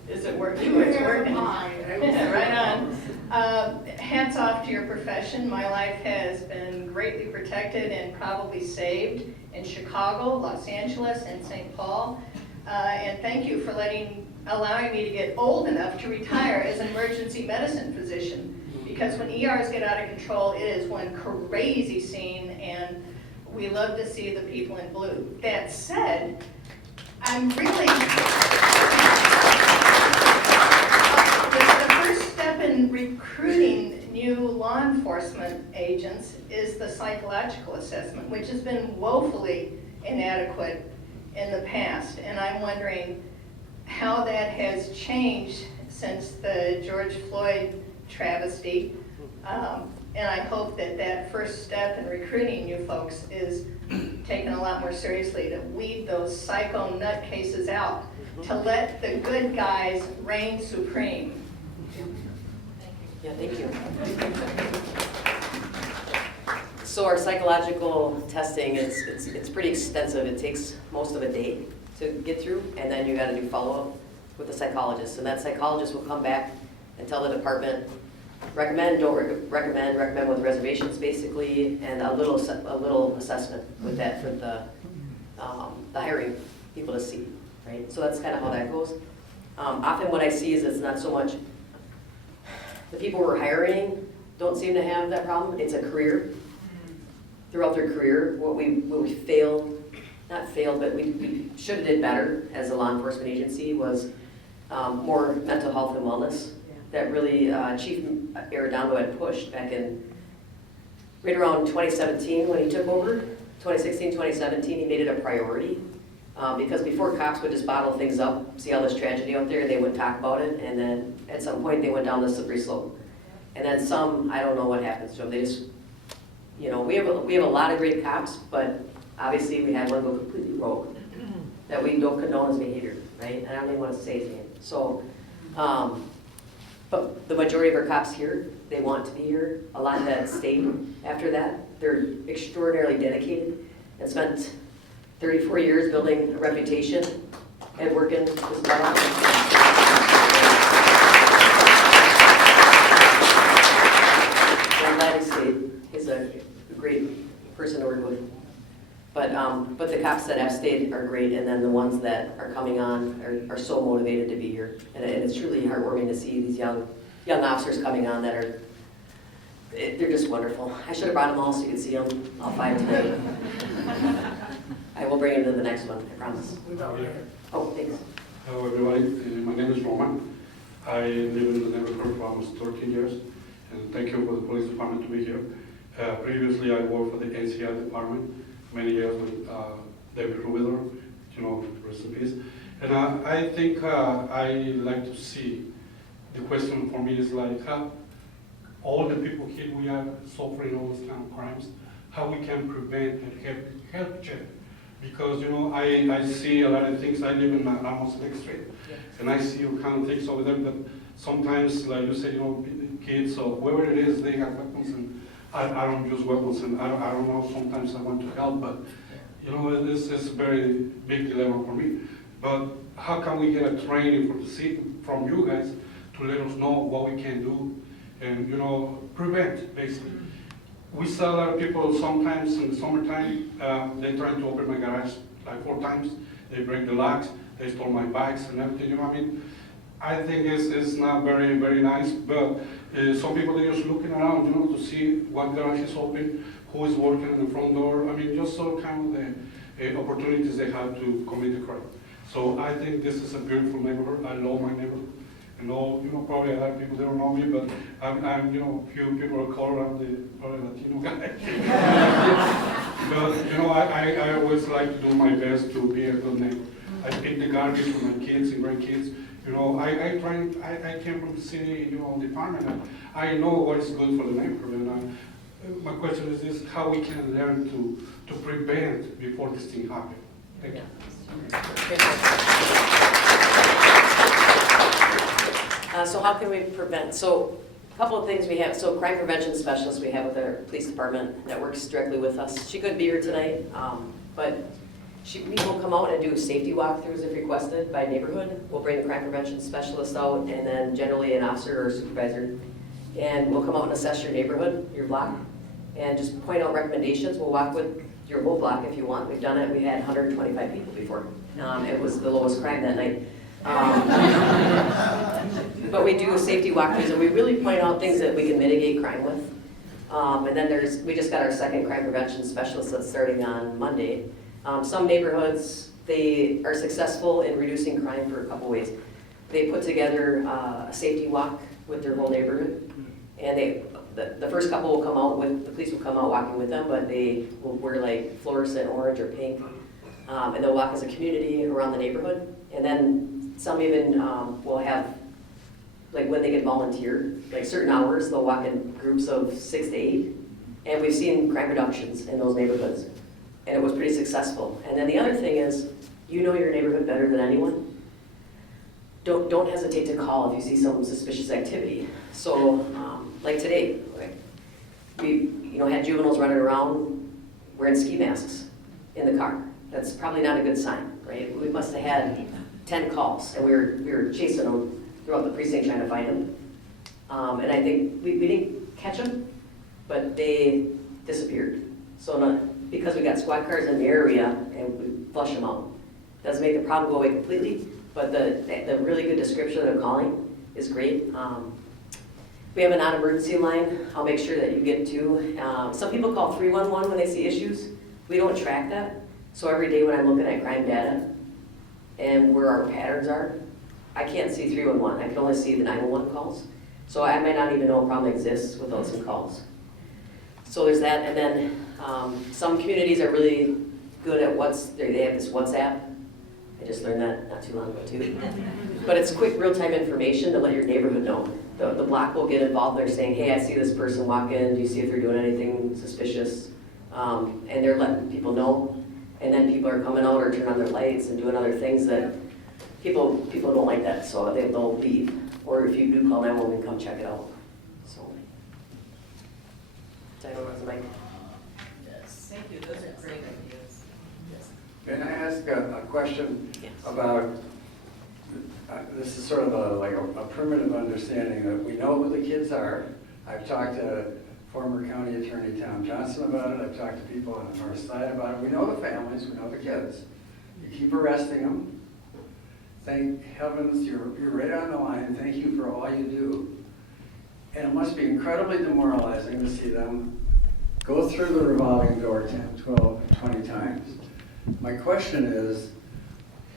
Is it working? It's working. Right on. Hats off to your profession. My life has been greatly protected and probably saved in Chicago, Los Angeles, and St. Paul. And thank you for allowing me to get old enough to retire as an emergency medicine physician. Because when ERs get out of control, it is one crazy scene, and we love to see the people in blue. That said, I'm really... The first step in recruiting new law enforcement agents is the psychological assessment, which has been woefully inadequate in the past. And I'm wondering how that has changed since the George Floyd travesty. And I hope that first step in recruiting you folks is taken a lot more seriously, to weed those psycho nutcases out, to let the good guys reign supreme. Yeah, thank you. So our psychological testing it's pretty extensive. It takes most of a day to get through, and then you got to do follow-up with the psychologist. And that psychologist will come back and tell the department recommend, don't recommend with reservations basically, and a little assessment with that for the hiring people to see, right? So that's kind of how that goes. Often what I see is it's not so much, the people we're hiring don't seem to have that problem. It's a career. Throughout their career, what we failed, not failed, but we should have did better as a law enforcement agency was more mental health and wellness that really Chief Arredondo had pushed back in right around 2017 when he took over. 2016, 2017, he made it a priority because before cops would just bottle things up, see all this tragedy out there, they would talk about it, and then at some point they went down the slippery slope. And then some, I don't know what happens to them, they just, you know, we have a lot of great cops, but obviously we had one go completely rogue that we don't condone his behavior, right? And I don't even want to say his name. So, but the majority of our cops here, they want to be here. A lot that stayed after that. They're extraordinarily dedicated and spent 34 years building a reputation and working this borough. I'm glad he stayed. He's a great person to work with. But the cops that have stayed are great, and then the ones that are coming on are so motivated to be here. And it's truly heartwarming to see these young officers coming on that are, they're just wonderful. I should have brought them all so you could see them, all 5 tonight. I will bring them to the next one, I promise. Oh, thanks. Hello everybody, my name is Roman. I live in the neighborhood for almost 13 years, and thank you for the police department to be here. Previously I worked for the NCI department, many years with David Rubiler, you know, rest in peace. And I think I like to see, the question for me is like, all the people here, we are suffering all these kind of crimes, how we can prevent and help check. Because, you know, I see a lot of things. I live in Ramos Lake Street, and I see all kind of things over there, but sometimes, like you said, you know, kids or whoever it is, they have weapons, and I don't use weapons, and I don't know, sometimes I want to help, but, you know, this is a very big dilemma for me. But how can we get a training from you guys to let us know what we can do and, you know, prevent, basically. We saw a lot of people sometimes in the summertime, they trying to open my garage like 4 times. They break the locks, they stole my bikes and everything, you know what I mean? I think it's not very, very nice, but some people, they're just looking around, you know, to see what garage is open, who is working in the front door. I mean, just so kind of the opportunities they have to commit the crime. So I think this is a beautiful neighborhood. I love my neighborhood. And all, you know, probably a lot of people, they don't know me, but I'm you know, few people are called around the probably Latino guy. But, you know, I always like to do my best to be a good neighbor. I pick the garbage for my kids and grandkids. You know, I came from the city, you know, department. I know what is good for the neighborhood. And my question is this, how we can learn to prevent before this thing happens. Thank you. So how can we prevent? So a couple of things we have. So crime prevention specialist we have with our police department that works directly with us. She couldn't be here tonight, but we will come out and do safety walkthroughs if requested by neighborhood. We'll bring the crime prevention specialist out and then generally an officer or supervisor. And we'll come out and assess your neighborhood, your block, and just point out recommendations. We'll walk with your whole block if you want. We've done it. We had 125 people before. It was the lowest crime that night. But we do safety walkthroughs and we really point out things that we can mitigate crime with. And then we just got our second crime prevention specialist that's starting on Monday. Some neighborhoods, they are successful in reducing crime for a couple ways. They put together a safety walk with their whole neighborhood. And the first couple will come out the police will come out walking with them, but they will wear like fluorescent orange or pink. And they'll walk as a community around the neighborhood. And then some even will have, like when they get volunteered, like certain hours, they'll walk in groups of 6 to 8. And we've seen crime reductions in those neighborhoods. And it was pretty successful. And then the other thing is, you know your neighborhood better than anyone. Don't hesitate to call if you see some suspicious activity. So, like today, we had juveniles running around wearing ski masks in the car. That's probably not a good sign, right? We must have had 10 calls, and we were chasing them throughout the precinct trying to find them. And I think we didn't catch them, but they disappeared. So because we got squad cars in the area and we flush them out. Doesn't make the problem go away completely, but the really good description of calling is great. We have a non-emergency line. I'll make sure that you get to. Some people call 311 when they see issues. We don't track that. So every day when I'm looking at crime data and where our patterns are, I can't see 311. I can only see the 911 calls. So I might not even know a problem exists without some calls. So there's that. And then some communities are really good at they have this WhatsApp. I just learned that not too long ago too. But it's quick real-time information to let your neighborhood know. The block will get involved. They're saying, hey, I see this person walk in. Do you see if they're doing anything suspicious? And they're letting people know. And then people are coming out or turning on their lights and doing other things that people don't like that. So they'll leave. Or if you do call 911, come check it out. So, Mike. Yes, thank you. Those are great ideas. Yes. Can I ask a question Yes. about, this is sort of a primitive understanding that we know who the kids are. I've talked to former County Attorney Tom Johnson about it. I've talked to people on the north side about it. We know the families, we know the kids. You keep arresting them. Thank heavens you're right on the line. Thank you for all you do. And it must be incredibly demoralizing to see them go through the revolving door 10, 12, 20 times. My question is,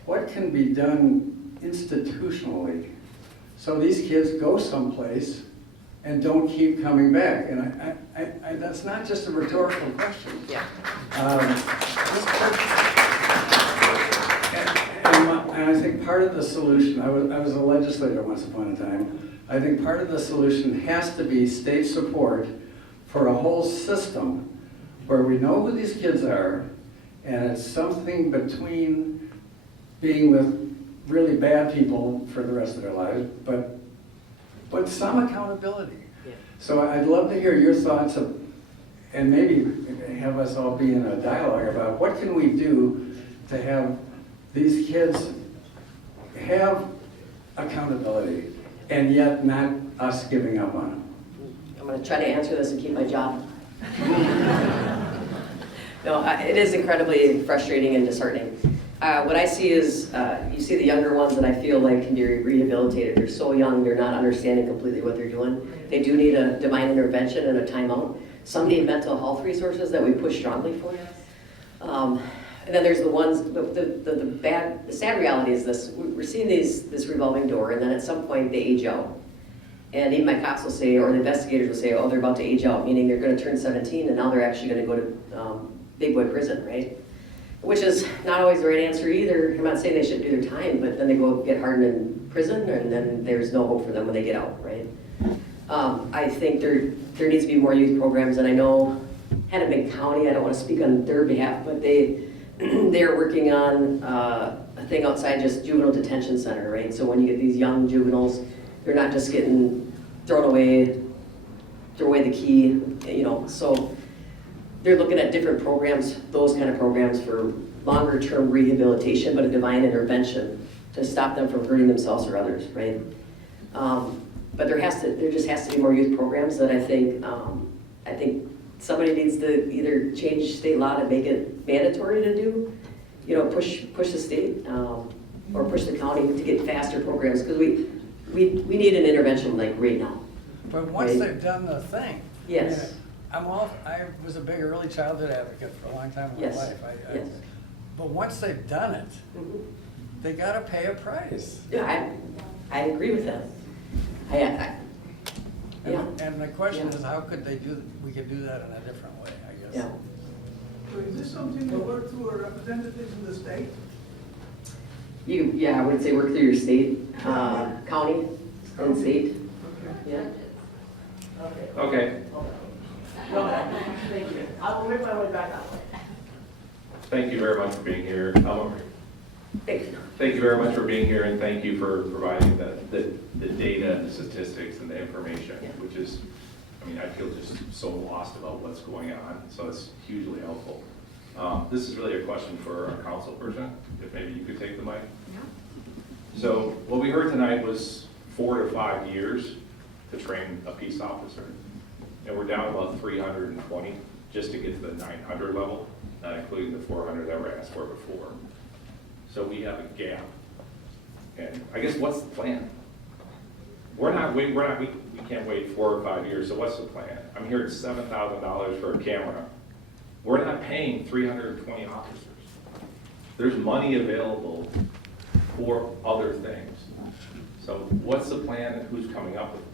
what can be done institutionally so these kids go someplace and don't keep coming back? And I that's not just a rhetorical question. Yeah. And I think part of the solution, I was a legislator once upon a time, I think part of the solution has to be state support for a whole system where we know who these kids are, and it's something between being with really bad people for the rest of their lives, but some accountability. Yeah. So I'd love to hear your thoughts of, and maybe have us all be in a dialogue about what can we do to have these kids have accountability and yet not us giving up on them. I'm going to try to answer this and keep my job. No, it is incredibly frustrating and disheartening. What I see is, you see the younger ones that I feel like can be rehabilitated. They're so young, they're not understanding completely what they're doing. They do need a divine intervention and a timeout. Some need mental health resources that we push strongly for. And then there's the ones, the sad reality is this, we're seeing this revolving door, and then at some point they age out. And even my cops will say, or the investigators will say, oh, they're about to age out, meaning they're going to turn 17 and now they're actually going to go to big boy prison, right? Which is not always the right answer either. I'm not saying they shouldn't do their time, but then they go get hardened in prison and then there's no hope for them when they get out, right? I think there needs to be more youth programs, and I know Hennepin County, I don't want to speak on their behalf, but they're working on a thing outside just juvenile detention center, right? So when you get these young juveniles, they're not just getting throw away the key, you know. So they're looking at different programs, those kind of programs for longer term rehabilitation, but a divine intervention to stop them from hurting themselves or others, right? But there just has to be more youth programs that I think somebody needs to either change state law to make it mandatory to do, you know, push the state or push the county to get faster programs, because we need an intervention like right now. But once right? they've done the thing. Yes. I was a big early childhood advocate for a long time in Yes. my life. Yes. But once they've done it, they got to pay a price. Yeah, I agree with that. And the question is, how could we could do that in a different way, I guess. Yeah. So is this something you work through our representatives in the state? I would say work through your state, county, and state. Okay. Yeah. Okay. Thank you. I will make my way back that way. Thank you very much for being here. Thank you. Thank you very much for being here, and thank you for providing the data, the statistics, and the information, which is, I mean, I feel just so lost about what's going on, so it's hugely helpful. This is really a question for our council person, if maybe you could take the mic. Yeah. So what we heard tonight was 4 to 5 years to train a peace officer. And we're down about 320 just to get to the 900 level, not including the 400 that were asked for before. So we have a gap. And I guess what's the plan? We can't wait 4 or 5 years, so what's the plan? I'm hearing $7,000 for a camera. We're not paying 320 officers. There's money available for other things. So what's the plan and who's coming up with the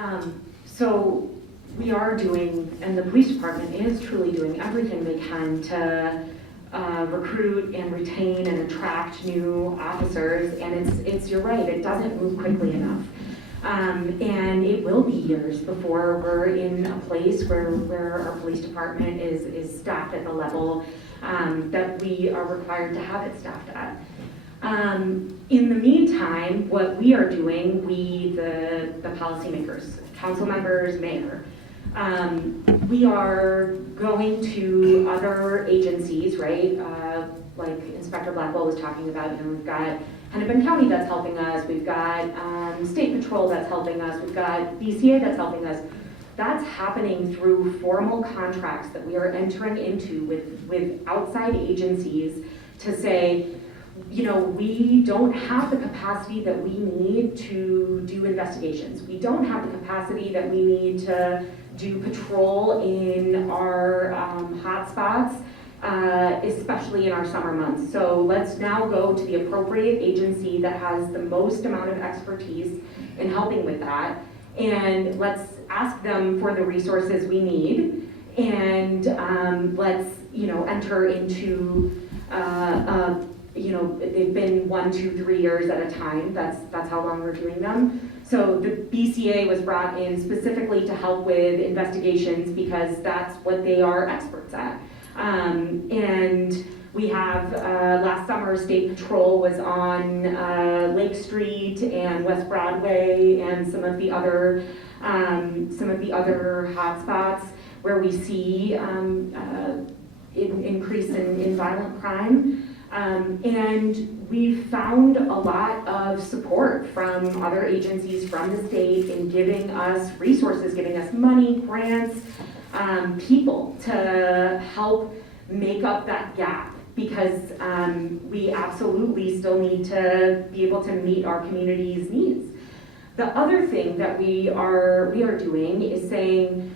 plan? So we are doing, and the police department is truly doing everything they can to recruit and retain and attract new officers. And it's you're right, it doesn't move quickly enough. And it will be years before we're in a place where our police department is staffed at the level that we are required to have it staffed at. In the meantime, what we are doing, the policymakers, council members, mayor, we are going to other agencies, right? Like Inspector Blackwell was talking about, we've got Hennepin County that's helping us, we've got State Patrol that's helping us, we've got BCA that's helping us. That's happening through formal contracts that we are entering into with outside agencies to say, we don't have the capacity that we need to do investigations. We don't have the capacity that we need to do patrol in our hotspots, especially in our summer months. So let's now go to the appropriate agency that has the most amount of expertise in helping with that. And let's ask them for the resources we need. And let's, enter into they've been 1, 2, 3 years at a time. That's how long we're doing them. So the BCA was brought in specifically to help with investigations because that's what they are experts at. And we have last summer, State Patrol was on Lake Street and West Broadway and some of the other hotspots where we see increase in violent crime. And we've found a lot of support from other agencies from the state in giving us resources, giving us money, grants, people to help make up that gap because we absolutely still need to be able to meet our community's needs. The other thing that we are doing is saying,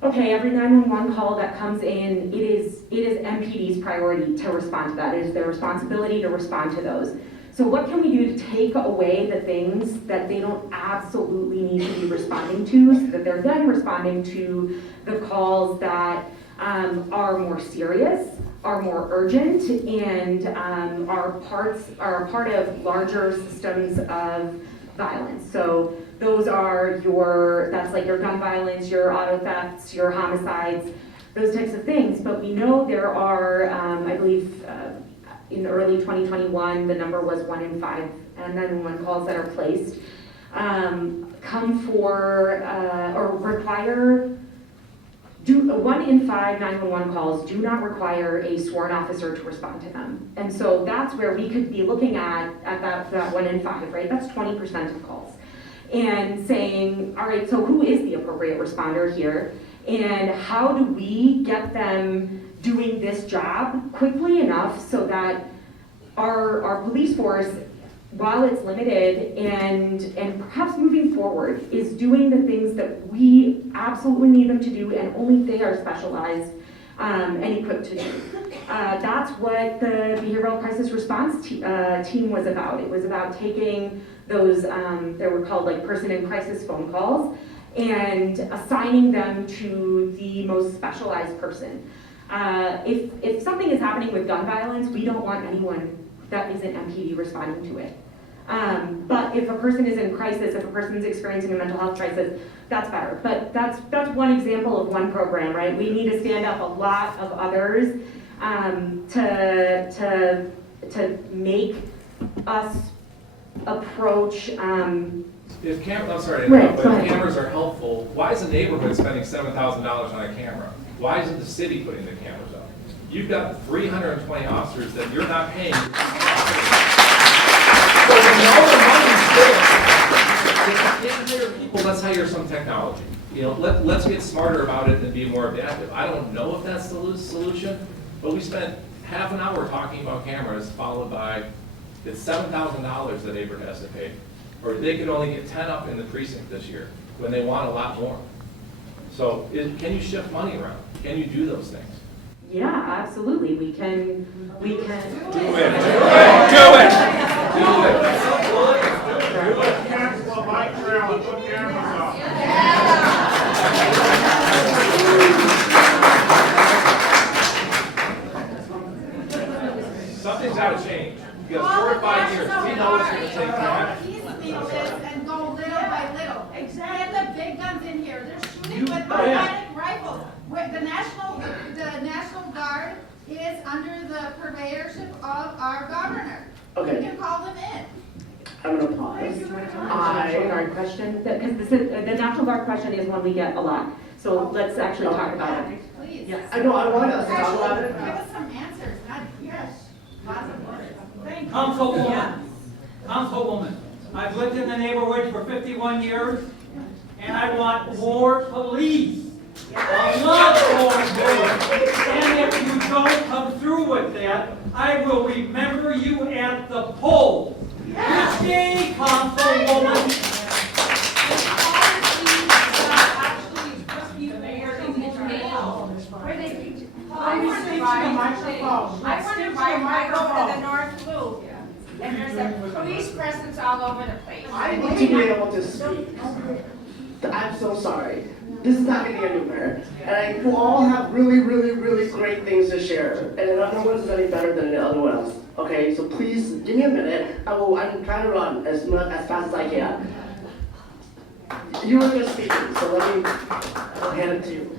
okay, every 911 call that comes in, it is MPD's priority to respond to that. It is their responsibility to respond to those. So what can we do to take away the things that they don't absolutely need to be responding to so that they're then responding to the calls that are more serious, are more urgent, and are part of larger systems of violence. So those are that's like your gun violence, your auto thefts, your homicides, those types of things. But we know there are, I believe in early 2021, the number was 1 in 5 911 calls that are placed come for or require 1 in 5 911 calls do not require a sworn officer to respond to them. And so that's where we could be looking at that 1 in 5, right? That's 20% of calls. And saying, all right, so who is the appropriate responder here? And how do we get them doing this job quickly enough so that our police force, while it's limited and perhaps moving forward, is doing the things that we absolutely need them to do and only they are specialized and equipped to do. That's what the behavioral crisis response team was about. It was about taking those, they were called like person in crisis phone calls, and assigning them to the most specialized person. If something is happening with gun violence, we don't want anyone that isn't MPD responding to it. But if a person is in crisis, if a person is experiencing a mental health crisis, that's better. But that's one example of one program, right? We need to stand up a lot of others to make us approach. If cameras are helpful, why is the neighborhood spending $7,000 on a camera? Why isn't the city putting the cameras up? You've got 320 officers that you're not paying. So when all the money's there, hire some technology. You know, let's get smarter about it and be more adaptive. I don't know if that's the solution, but we spent half an hour talking about cameras, followed by it's $7,000 the neighbor has to pay. Or they could only get 10 up in the precinct this year, when they want a lot more. So can you shift money around? Can you do those things? Yeah, absolutely, we can. Do it! Do it! Cancel the bike trail and put cameras up. Something's got to change. You got 4 to 5 years. We know it's going to take time. And go little by little. Exactly. Get the big guns in here. They're shooting with bet. automatic rifles. Where the National Guard is under the purveyorship of our governor. Okay. You can call them in. I'm gonna pause. National Guard question, because the National Guard question is one we get a lot. So let's actually talk about it. Please. Yes. I know, I wanted us to talk Actually, about it. give us some answers, not yes. Lots of words. Thank you. Councilwoman, I've lived in the neighborhood for 51 years, and I want more police. A lot more police. And if you don't come through with that, I will remember you at the polls. Stay, Councilwoman. I want to buy a microphone. I want to buy a microphone to the North Loop. And there's a police presence all over the place. I need to be able to speak. I'm so sorry. This is not going to get anywhere. And you all have really, really, really great things to share. And none one is any better than the other one else. Okay, so please give me a minute. I'm trying to run as fast as I can. You were just speaking, so I'll hand it to you.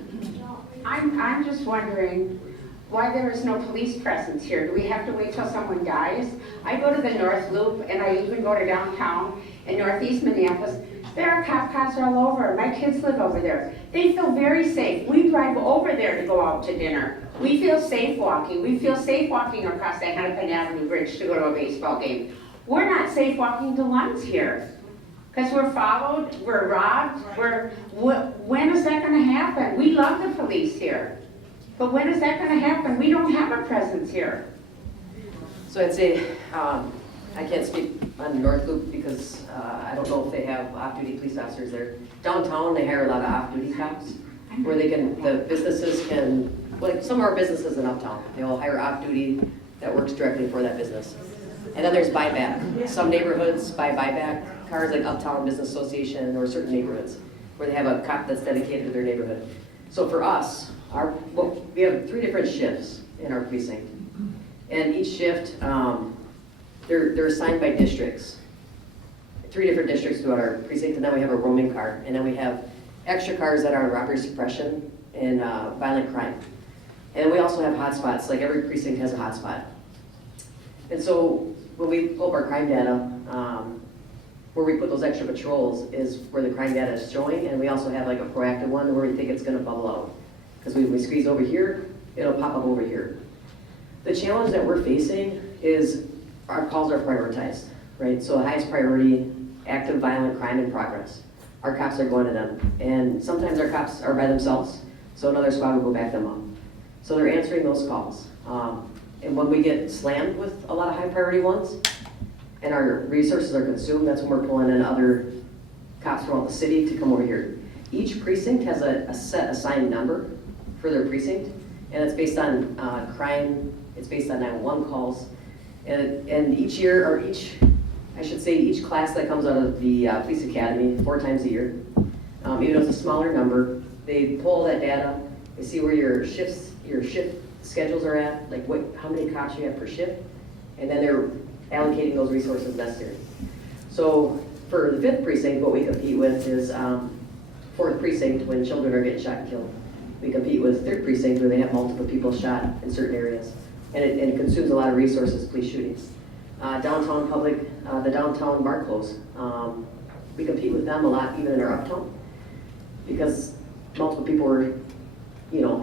I'm just wondering why there is no police presence here. Do we have to wait till someone dies? I go to the North Loop, and I even go to downtown in Northeast Minneapolis. There are cars all over. My kids live over there. They feel very safe. We drive over there to go out to dinner. We feel safe walking. We feel safe walking across the Hennepin Avenue Bridge to go to a baseball game. We're not safe walking to lunch here. Because we're followed, we're robbed, when is that going to happen? We love the police here. But when is that going to happen? We don't have a presence here. So I'd say, I can't speak on North Loop because I don't know if they have off-duty police officers there. Downtown, they hire a lot of off-duty cops where the businesses can, like some of our businesses in Uptown, they'll hire off-duty that works directly for that business. And then there's buyback. Some neighborhoods buy buyback cars, like Uptown Business Association or certain neighborhoods where they have a cop that's dedicated to their neighborhood. So for us, we have 3 different shifts in our precinct. And each shift, they're assigned by districts. 3 different districts throughout our precinct, and then we have a roaming car. And then we have extra cars that are robbery suppression and violent crime. And we also have hotspots, like every precinct has a hotspot. And so when we pull up our crime data, where we put those extra patrols is where the crime data is showing, and we also have like a proactive one where we think it's gonna bubble out. Because when we squeeze over here, it'll pop up over here. The challenge that we're facing is our calls are prioritized, right? So the highest priority, active violent crime in progress. Our cops are going to them. And sometimes our cops are by themselves, so another squad will go back them up. So they're answering those calls. And when we get slammed with a lot of high priority ones, and our resources are consumed, that's when we're pulling in other cops throughout the city to come over here. Each precinct has a set assigned number for their precinct, and it's based on crime, it's based on 911 calls, and each class that comes out of the police academy 4 times a year, even though it's a smaller number, they pull that data, they see where your shift schedules are at, like how many cops you have per shift, and then they're allocating those resources necessary. So for the 5th precinct, what we compete with is 4th precinct when children are getting shot and killed. We compete with 3rd precinct where they have multiple people shot in certain areas. And it consumes a lot of resources, police shootings. Downtown public, the downtown bar close. We compete with them a lot, even in our uptown, because multiple people were,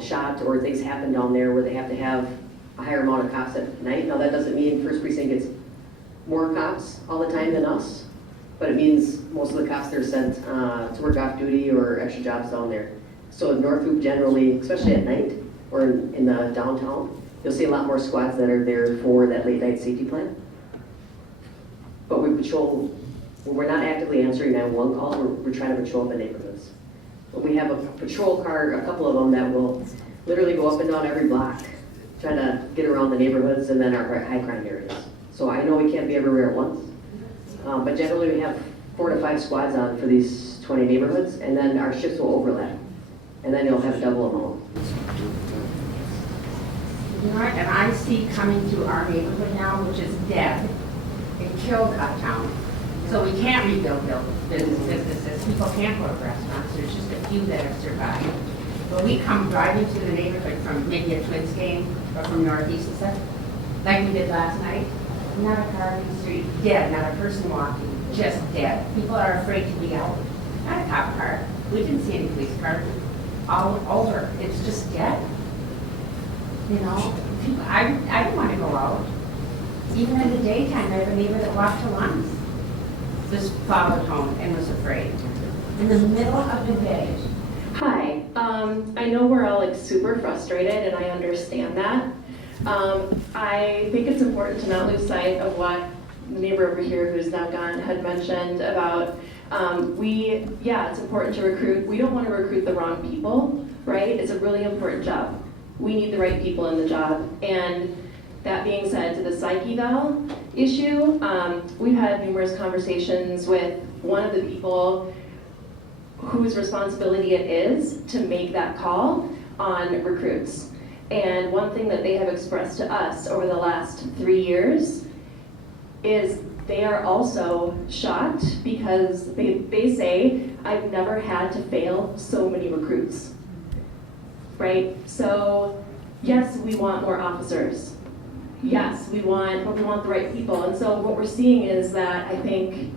shot or things happen down there where they have to have a higher amount of cops at night. Now that doesn't mean 1st precinct gets more cops all the time than us, but it means most of the cops there are sent to work off duty or extra jobs down there. So in North Loop generally, especially at night or in the downtown, you'll see a lot more squads that are there for that late night safety plan. But we patrol, when we're not actively answering 911 calls, we're trying to patrol the neighborhoods. But we have a patrol car, a couple of them, that will literally go up and down every block, trying to get around the neighborhoods and then our high crime areas. So I know we can't be everywhere at once, but generally we have 4 to 5 squads on for these 20 neighborhoods, and then our shifts will overlap. And then you'll have a double amount. You know what, and I see coming to our neighborhood now, which is dead and killed uptown. So we can't rebuild businesses. People can't go to restaurants. There's just a few that have survived. But we come driving to the neighborhood from maybe a Twins game or from Northeast and stuff, like we did last night. Not a car in the street, dead, not a person walking, just dead. People are afraid to be out. Not a cop car. We didn't see any police cars. All over. It's just dead. You know, people, I don't want to go out. Even in the daytime, I have a neighbor that walked to lunch. Just followed home and was afraid. In the middle of the day. Hi, I know we're all like super frustrated and I understand that. I think it's important to not lose sight of what the neighbor over here who's now gone had mentioned about it's important to recruit. We don't want to recruit the wrong people, right? It's a really important job. We need the right people in the job. And that being said, to the psyche eval issue, we've had numerous conversations with one of the people whose responsibility it is to make that call on recruits. And one thing that they have expressed to us over the last 3 years is they are also shocked because they say, I've never had to fail so many recruits, right? So yes, we want more officers. Yes, we want the right people. And so what we're seeing is that, I think,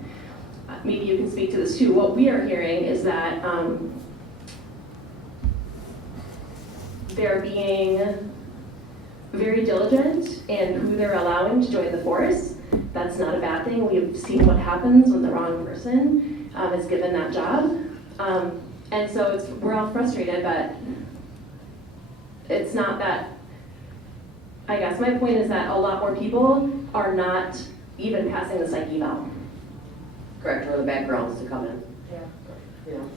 maybe you can speak to this too, what we are hearing is that they're being very diligent in who they're allowing to join the force. That's not a bad thing. We've seen what happens when the wrong person is given that job. And so we're all frustrated, but it's not that, I guess my point is that a lot more people are not even passing the psych eval. Correct, or the backgrounds to come in. Yeah. You know.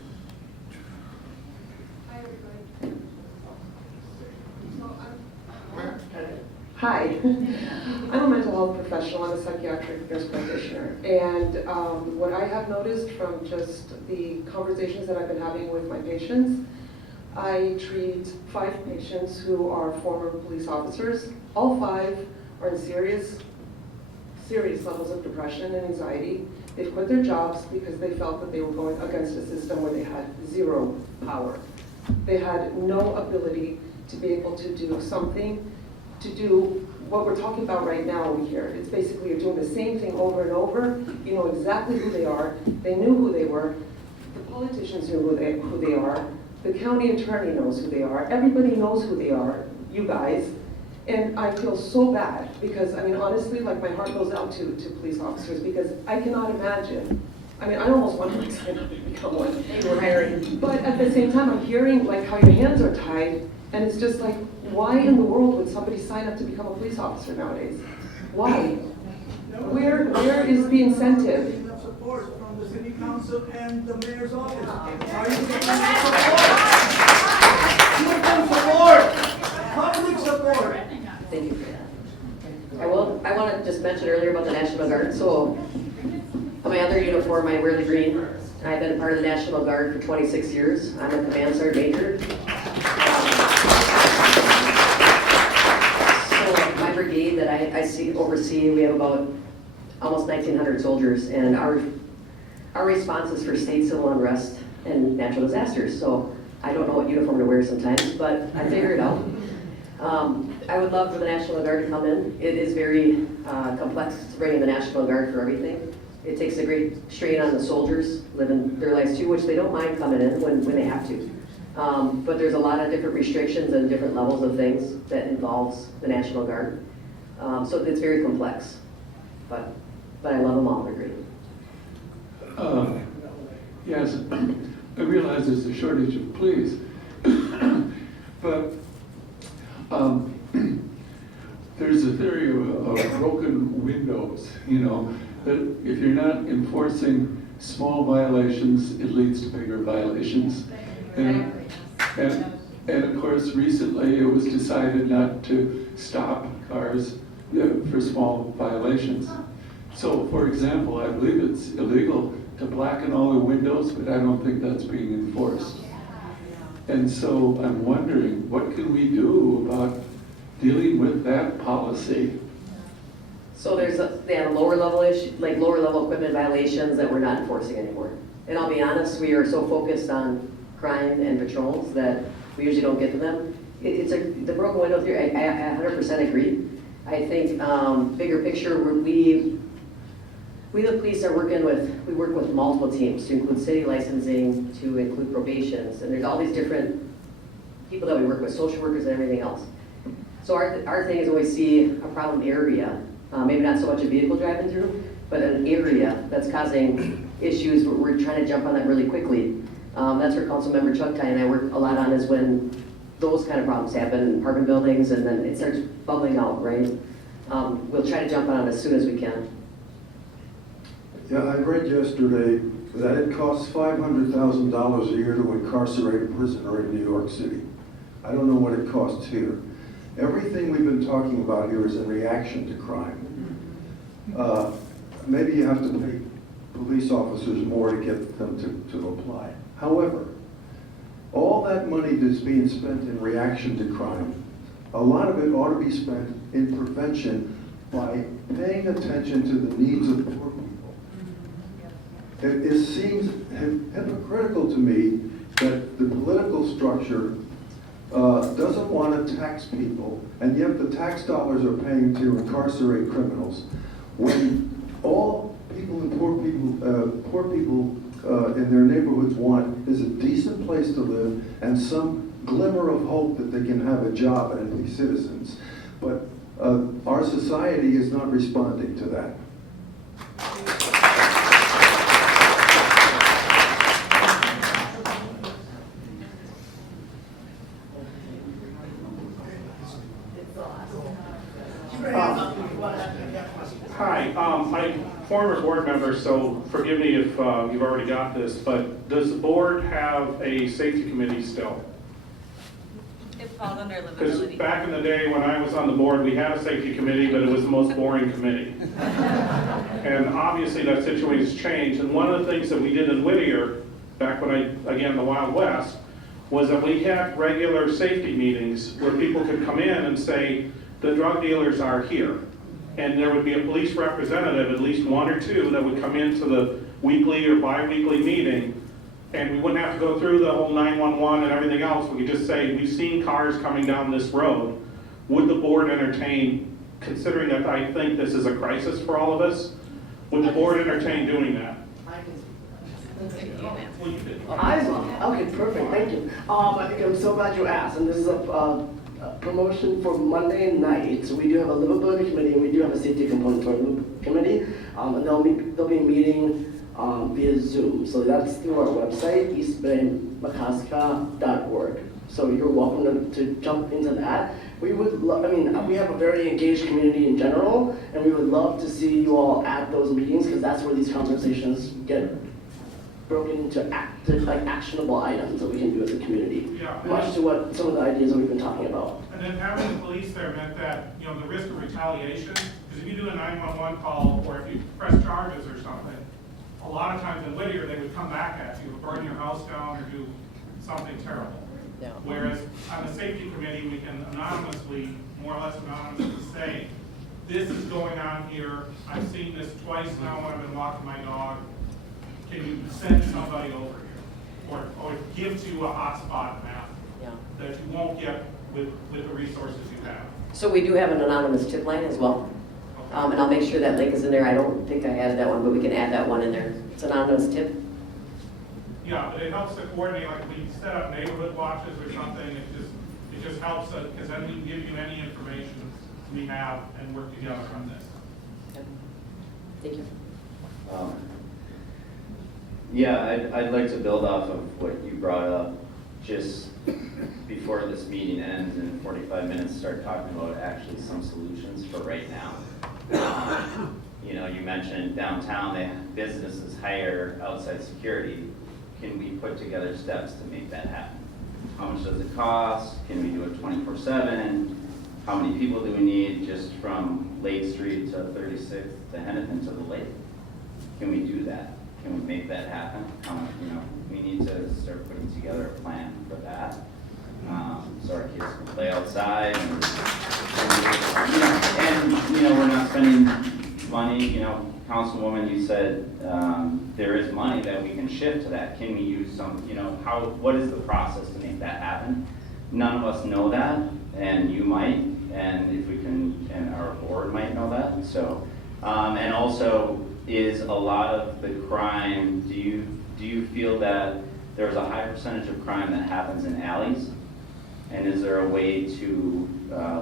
Hi, I'm a mental health professional, I'm a psychiatric nurse practitioner, and what I have noticed from just the conversations that I've been having with my patients, I treat 5 patients who are former police officers. All 5 are in serious levels of depression and anxiety. They've quit their jobs because they felt that they were going against a system where they had 0 power. They had no ability to be able to do something, to do what we're talking about right now over here. It's basically you're doing the same thing over and over. You know exactly who they are. They knew who they were. The politicians knew who they are. The county attorney knows who they are. Everybody knows who they are, you guys. And I feel so bad because, I mean, honestly, like my heart goes out to police officers because I cannot imagine. I mean, I almost want to sign up to become one. But at the same time, I'm hearing like how your hands are tied, and it's just like, why in the world would somebody sign up to become a police officer nowadays? Why? Where is the incentive? Support from the city council and the mayor's office. Are you getting support? Public support. Thank you for that. I want to just mention earlier about the National Guard. So on my other uniform, I wear the green. I've been a part of the National Guard for 26 years. I'm a command sergeant major. So my brigade that I oversee, we have about almost 1,900 soldiers, and our response is for state civil unrest and natural disasters. So I don't know what uniform to wear sometimes, but I figure it out. I would love for the National Guard to come in. It is very complex to bring in the National Guard for everything. It takes a great strain on the soldiers living their lives too, which they don't mind coming in when they have to. But there's a lot of different restrictions and different levels of things that involves the National Guard. So it's very complex, but I love them all, they're great. realize there's a shortage of police, but there's a theory of broken windows, you know, that if you're not enforcing small violations, it leads to bigger violations. And of course, recently it was decided not to stop cars for small violations. So, for example, I believe it's illegal to blacken all the windows, but I don't think that's being enforced. And so I'm wondering, what can we do about dealing with that policy? So they have lower level issue, like lower level equipment violations that we're not enforcing anymore. And I'll be honest, we are so focused on crime and patrols that we usually don't get to them. The broken window theory, I 100% agree. I think bigger picture, we the police are we work with multiple teams to include city licensing, to include probations, and there's all these different people that we work with, social workers and everything else. So our thing is when we see a problem area, maybe not so much a vehicle driving through, but an area that's causing issues, we're trying to jump on that really quickly. That's where Councilmember Chughtai and I work a lot on, is when those kind of problems happen in apartment buildings and then it starts bubbling out, right? We'll try to jump on it as soon as we can. Yeah, I read yesterday that it costs $500,000 a year to incarcerate a prisoner in New York City. I don't know what it costs here. Everything we've been talking about here is in reaction to crime. Maybe you have to pay police officers more to get them to apply. However, all that money that's being spent in reaction to crime, a lot of it ought to be spent in prevention by paying attention to the needs of poor people. It seems hypocritical to me that the political structure doesn't want to tax people, and yet the tax dollars are paying to incarcerate criminals, when all people and poor people in their neighborhoods want is a decent place to live and some glimmer of hope that they can have a job and be citizens. But our society is not responding to that. Hi, I'm a former board member, so forgive me if you've already got this, but does the board have a safety committee still? It falls under Because livability. back in the day when I was on the board, we had a safety committee, but it was the most boring committee. And obviously that situation's changed, and one of the things that we did in Whittier, back when again, the Wild West, was that we had regular safety meetings where people could come in and say, the drug dealers are here. And there would be a police representative, at least one or two, that would come into the weekly or bi-weekly meeting, and we wouldn't have to go through the whole 911 and everything else. We could just say, we've seen cars coming down this road. Would the board entertain, considering that I think this is a crisis for all of us, would the board entertain doing that? Okay, perfect, thank you. I'm so glad you asked, and this is a promotion for Monday night. So we do have a livability committee, and we do have a safety component to our committee. And they'll be meeting via Zoom. So that's through our website, eastbdemakasca.org. So you're welcome to jump into that. We would love, we have a very engaged community in general, and we would love to see you all at those meetings, because that's where these conversations get broken into actionable items that we can do as a community. Yeah. Much to what some of the ideas that we've been talking about. And then having the police there meant that, the risk of retaliation, because if you do a 911 call or if you press charges or something, a lot of times in Whittier, they would come back at you, burn your house down or do something terrible. Yeah. Whereas on the safety committee, we can anonymously, more or less anonymously say, this is going on here, I've seen this twice now when I've been walking my dog. Can you send somebody over here? Or give to a hotspot map that you won't get with the resources you have? So we do have an anonymous tip line as well. And I'll make sure that link is in there. I don't think I added that one, but we can add that one in there. It's an anonymous tip. Yeah, but it helps to coordinate, like we set up neighborhood watches or something. It just helps, because then we can give you any information we have and work together on this. Thank you. Yeah, I'd like to build off of what you brought up, just before this meeting ends in 45 minutes, start talking about actually some solutions for right now. You know, you mentioned downtown, they have businesses hire outside security. Can we put together steps to make that happen? How much does it cost? Can we do it 24/7? How many people do we need just from Lake Street to 36th to Hennepin to the lake? Can we do that? Can we make that happen? You know, we need to start putting together a plan for that. So our kids can play outside and you know, we're not spending money. You know, Councilwoman, you said there is money that we can shift to that. Can we use some, you know, what is the process to make that happen? None of us know that, and you might, and if we can, and our board might know that. So, and also, is a lot of the crime, do you feel that there's a high percentage of crime that happens in alleys? And is there a way to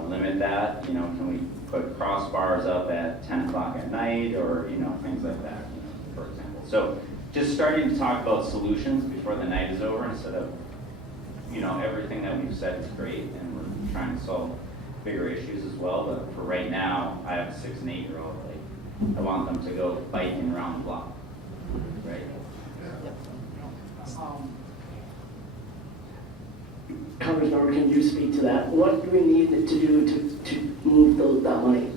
limit that? You know, can we put crossbars up at 10 o'clock at night, or, you know, things like that, you know, for example. So just starting to talk about solutions before the night is over, instead of, you know, everything that we've said is great and we're trying to solve bigger issues as well. But for right now, I have a 6 and 8-year-old. Like, I want them to go biking around the block, right? Congressmember, can you speak to that? What do we need to do to move that money?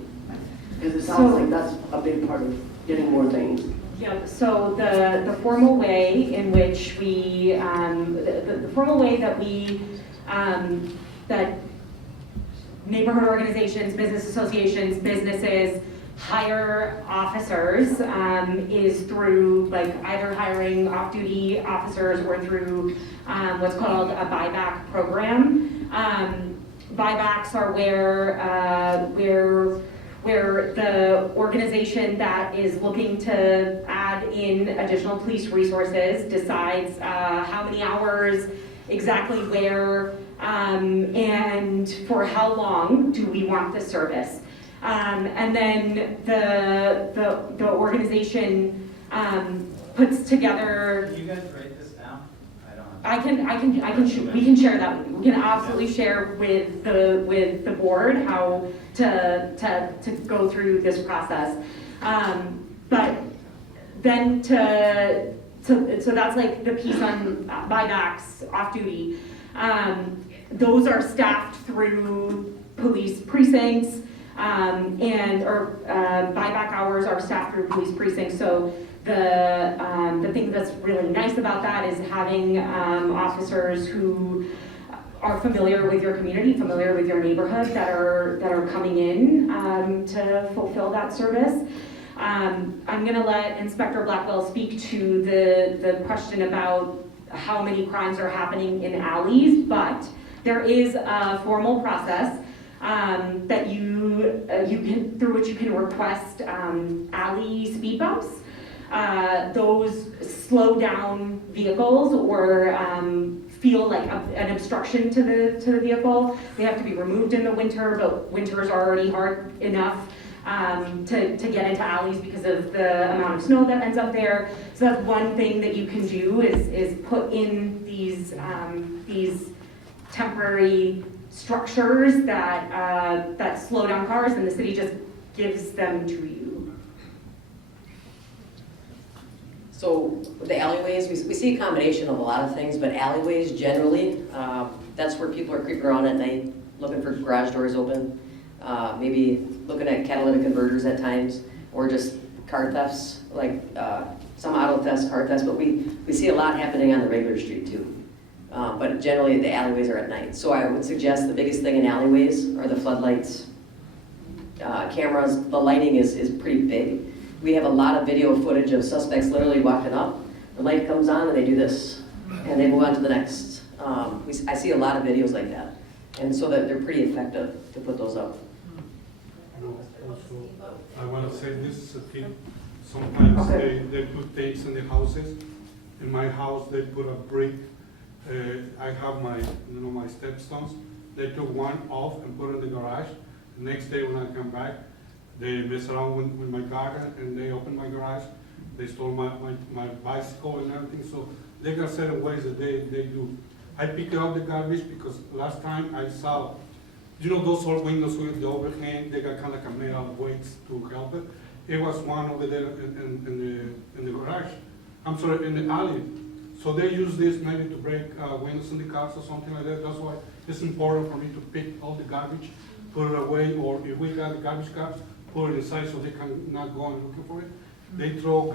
Because it sounds like that's a big part of getting more things. Yep, so the formal way in which we, the formal way that we, that neighborhood organizations, business associations, businesses hire officers is through like either hiring off-duty officers or through what's called a buyback program. Buybacks are where the organization that is looking to add in additional police resources decides how many hours, exactly where, and for how long do we want the service. And then the organization puts together. Can you guys write this down? We can share that. We can absolutely share with the board how to go through this process. But then so that's like the piece on buybacks off duty. Those are staffed through police precincts. Or buyback hours are staffed through police precincts. So the thing that's really nice about that is having officers who are familiar with your community, familiar with your neighborhood, that are coming in to fulfill that service. I'm going to let Inspector Blackwell speak to the question about how many crimes are happening in alleys, but there is a formal process that through which you can request alley speed bumps. Those slow down vehicles or feel like an obstruction to the vehicle. They have to be removed in the winter, but winter is already hard enough to get into alleys because of the amount of snow that ends up there. So that's one thing that you can do is put in these temporary structures that slow down cars, and the city just gives them to you. So with the alleyways, we see a combination of a lot of things, but alleyways generally, that's where people are creeping around at night, looking for garage doors open, maybe looking at catalytic converters at times, or just car thefts, like some auto thefts, car thefts, but we see a lot happening on the regular street too. But generally the alleyways are at night. So I would suggest the biggest thing in alleyways are the floodlights, cameras. The lighting is pretty big. We have a lot of video footage of suspects literally walking up, the light comes on and they do this, and they move on to the next. I see a lot of videos like that, and so that they're pretty effective to put those up. Also, I want to say this thing. Sometimes they put things in the houses. In my house, they put a brick. I have my stepstones. They took one off and put it in the garage. The next day when I come back, they mess around with my garden and they open my garage. they stole my bicycle and everything, so they got certain ways that they do. I pick up the garbage because last time I saw, you know those old windows with the overhang, they got kind of like a metal weights to help it. It was one over there in the garage, I'm sorry, in the alley. So they use this maybe to break windows in the cars or something like that. That's why it's important for me to pick all the garbage, put it away, or if we got the garbage cans, put it inside so they can not go and looking for it. They throw,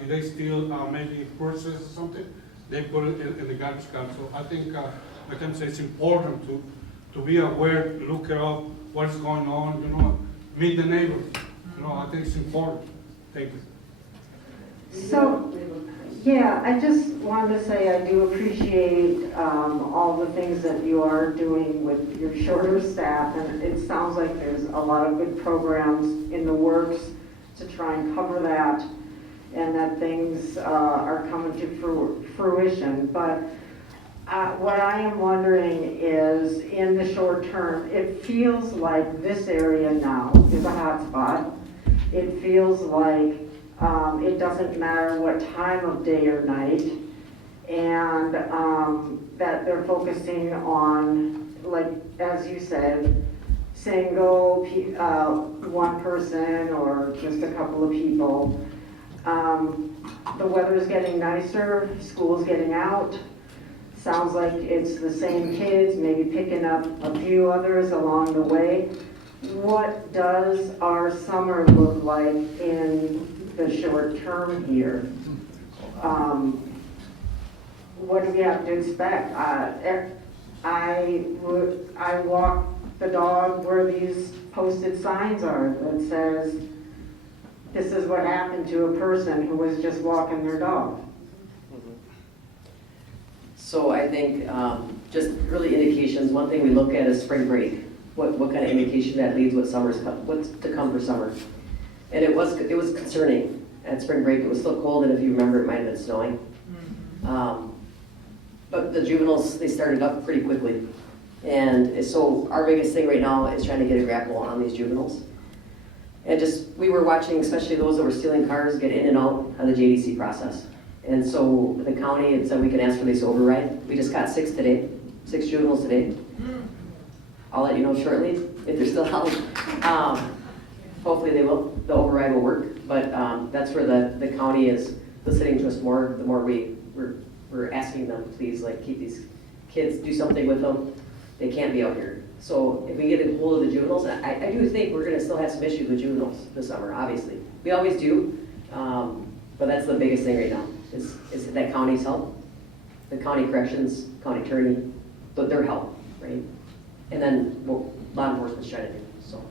if they steal maybe purses or something, they put it in the garbage can. So I think, I can say it's important to be aware, look it up, what's going on, you know, meet the neighbor. You know, I think it's important. Thank you. So, yeah, I just wanted to say I do appreciate all the things that you are doing with your shorter staff, and it sounds like there's a lot of good programs in the works to try and cover that, and that things are coming to fruition. But what I am wondering is, in the short term, it feels like this area now is a hot spot. It feels like it doesn't matter what time of day or night, and that they're focusing on, like, as you said, single, one person or just a couple of people. The weather's getting nicer, school's getting out. Sounds like it's the same kids, maybe picking up a few others along the way. What does our summer look like in the short term here? What do we have to expect? I walk the dog where these posted signs are that says, this is what happened to a person who was just walking their dog. So I think just early indications, one thing we look at is spring break. What kind of indication that leads what's to come for summer. And it was concerning at spring break. It was still cold, and if you remember, it might have been snowing. But the juveniles, they started up pretty quickly. And so our biggest thing right now is trying to get a grapple on these juveniles. And we were watching, especially those that were stealing cars, get in and out of the JDC process. And so the county had said we can ask for this override. We just got 6 today, 6 juveniles today. I'll let you know shortly if they're still out. Hopefully they will, the override will work. But that's where the county is listening to us more, the more we're asking them, please, like, keep these kids, do something with them. They can't be out here. So if we get a hold of the juveniles, I do think we're gonna still have some issues with juveniles this summer, obviously. We always do, but that's the biggest thing right now, is that county's help, the county corrections, county attorney, their help, right? And then what law enforcement's trying to do, so.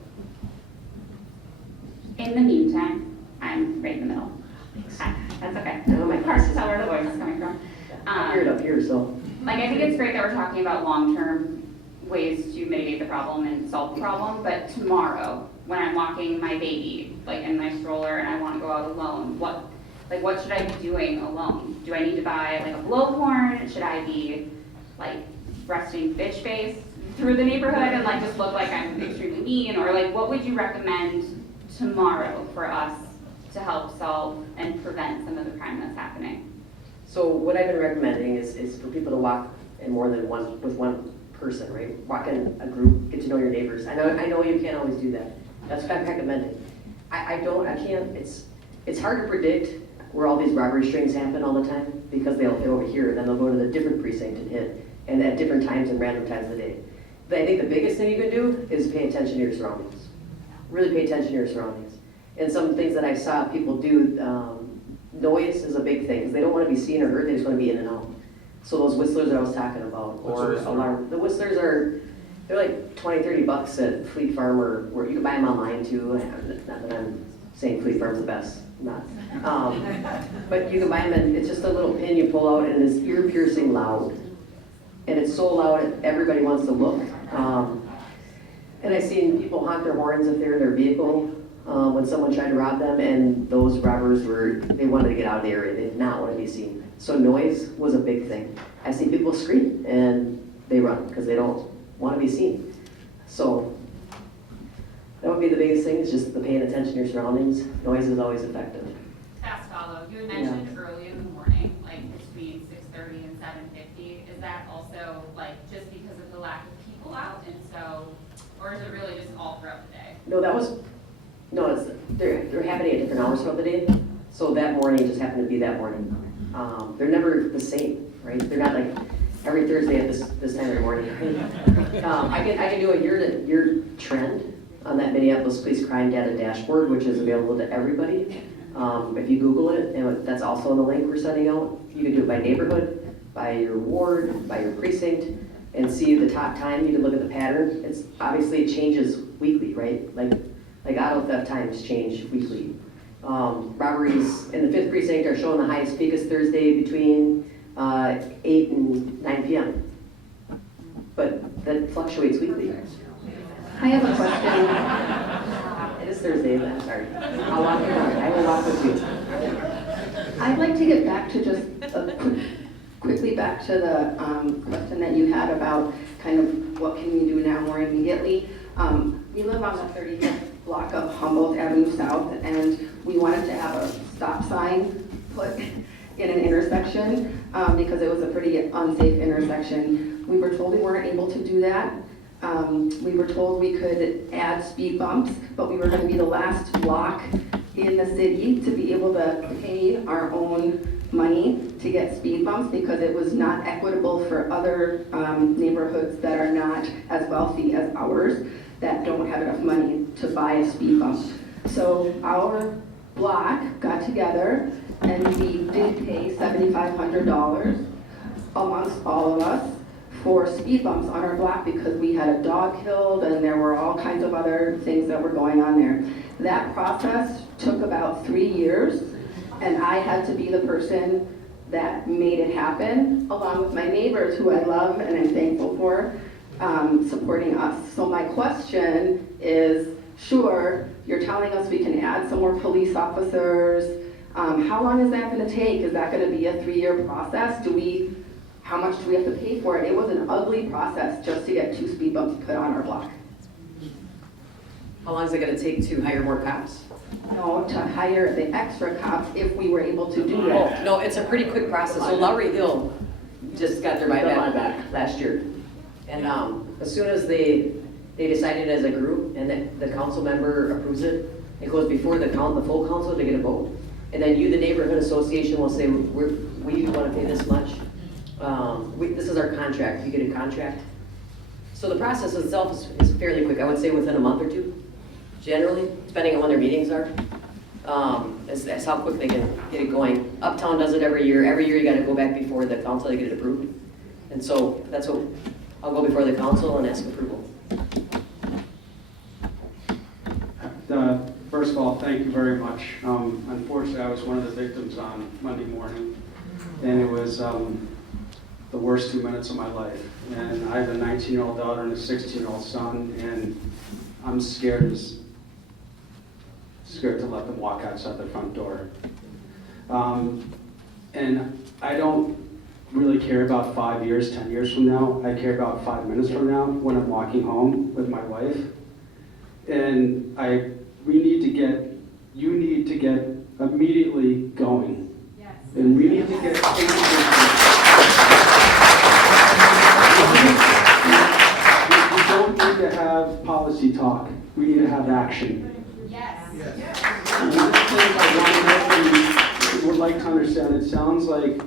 In the meantime, I'm right in the middle. Hi, that's okay. Oh, my Hard to tell where the voice is coming from. I hear it up here, so. Like, I think it's great that we're talking about long-term ways to mitigate the problem and solve the problem, but tomorrow, when I'm walking my baby, like, in my stroller, and I want to go out alone, what should I be doing alone? Do I need to buy, like, a blowhorn? Should I be, like, resting bitch face through the neighborhood and, like, just look like I'm extremely mean? Or, like, what would you recommend tomorrow for us to help solve and prevent some of the crime that's happening? So what I've been recommending is for people to walk in more than with one person, right? Walk in a group, get to know your neighbors. I know you can't always do that. That's what I'm recommending. I can't, it's hard to predict where all these robbery strings happen all the time, because they'll hit over here, and then they'll go to the different precinct and hit, and at different times and random times of the day. But I think the biggest thing you can do is pay attention to your surroundings. Really pay attention to your surroundings. And some things that I saw people do, noise is a big thing, because they don't want to be seen or heard, they just want to be in and out. So those whistlers that I was talking about, or alarm, the whistlers they're like $20-$30 at Fleet Farm, or you can buy them online too. Not that I'm saying Fleet Farm's the best, not. But you can buy them, and it's just a little pin you pull out, and it's ear-piercing loud. And it's so loud, everybody wants to look. And I've seen people honk their horns if they're in their vehicle when someone tried to rob them, and those robbers they wanted to get out of the area. They did not want to be seen. So noise was a big thing. I've seen people scream, and they run because they don't want to be seen. So that would be the biggest thing, is just the paying attention to your surroundings. Noise is always effective. Fast follow. You that also like just because of the lack of people out, and so, or is it really just all throughout the day? They're happening at different hours throughout the day. So that morning just happened to be that morning. They're never the same, right? They're not like every Thursday at this time every morning. I can do a year trend on that Minneapolis Police Crime Data Dashboard, which is available to everybody. If you Google it, and that's also in the link we're sending out. You can do it by neighborhood, by your ward, by your precinct, and see the top time. You can look at the pattern. It's obviously it changes weekly, right? Like auto theft times change weekly. Robberies in the 5th precinct are showing the highest peak is Thursday between 8 and 9 p.m. But that fluctuates weekly. I have a question. It is Thursday, I'm sorry. I'll walk you down. I will walk with you. I'd like to get back to just quickly back to the question that you had about kind of what can we do now more immediately. We live on the 35th block of Humboldt Avenue South, and we wanted to have a stop sign put in an intersection because it was a pretty unsafe intersection. We were told we weren't able to do that. We were told we could add speed bumps, but we were going to be the last block in the city to be able to pay our own money to get speed bumps because it was not equitable for other neighborhoods that are not as wealthy as ours that don't have enough money to buy a speed bump. So our block got together and we did pay $7,500 amongst all of us for speed bumps on our block because we had a dog killed and there were all kinds of other things that were going on there. That process took about 3 years, and I had to be the person that made it happen, along with my neighbors who I love and I'm thankful for supporting us. So my question is, sure, you're telling us we can add some more police officers. How long is that going to take? Is that going to be a 3-year process? How much do we have to pay for it? It was an ugly process just to get 2 speed bumps put on our block. How long is it going to take to hire more cops? No, to hire the extra cops if we were able to do that. Oh, no, it's a pretty quick process. So Lowry Hill just got their buyback back last year. And as soon as they decided as a group and the council member approves it, it goes before the full council to get a vote. And then you, the neighborhood association, will say, we want to pay this much. This is our contract. You get a contract. So the process itself is fairly quick. I would say within a month or 2, generally, depending on when their meetings are. That's how quick they can get it going. Uptown does it every year. Every year you got to go back before the council to get it approved. And so that's what I'll go before the council and ask approval. First of all, thank you very much. Unfortunately, I was one of the victims on Monday morning, and it was the worst 2 minutes of my life. And I have a 19-year-old daughter and a 16-year-old son, and I'm scared to let them walk outside the front door. And I don't really care about 5 years, 10 years from now. I care about 5 minutes from now when I'm walking home with my wife. And you need to get immediately going. Yes. And we need to get we don't need to have policy talk. We need to have action. Yes. One of the things I would like to understand, it sounds like,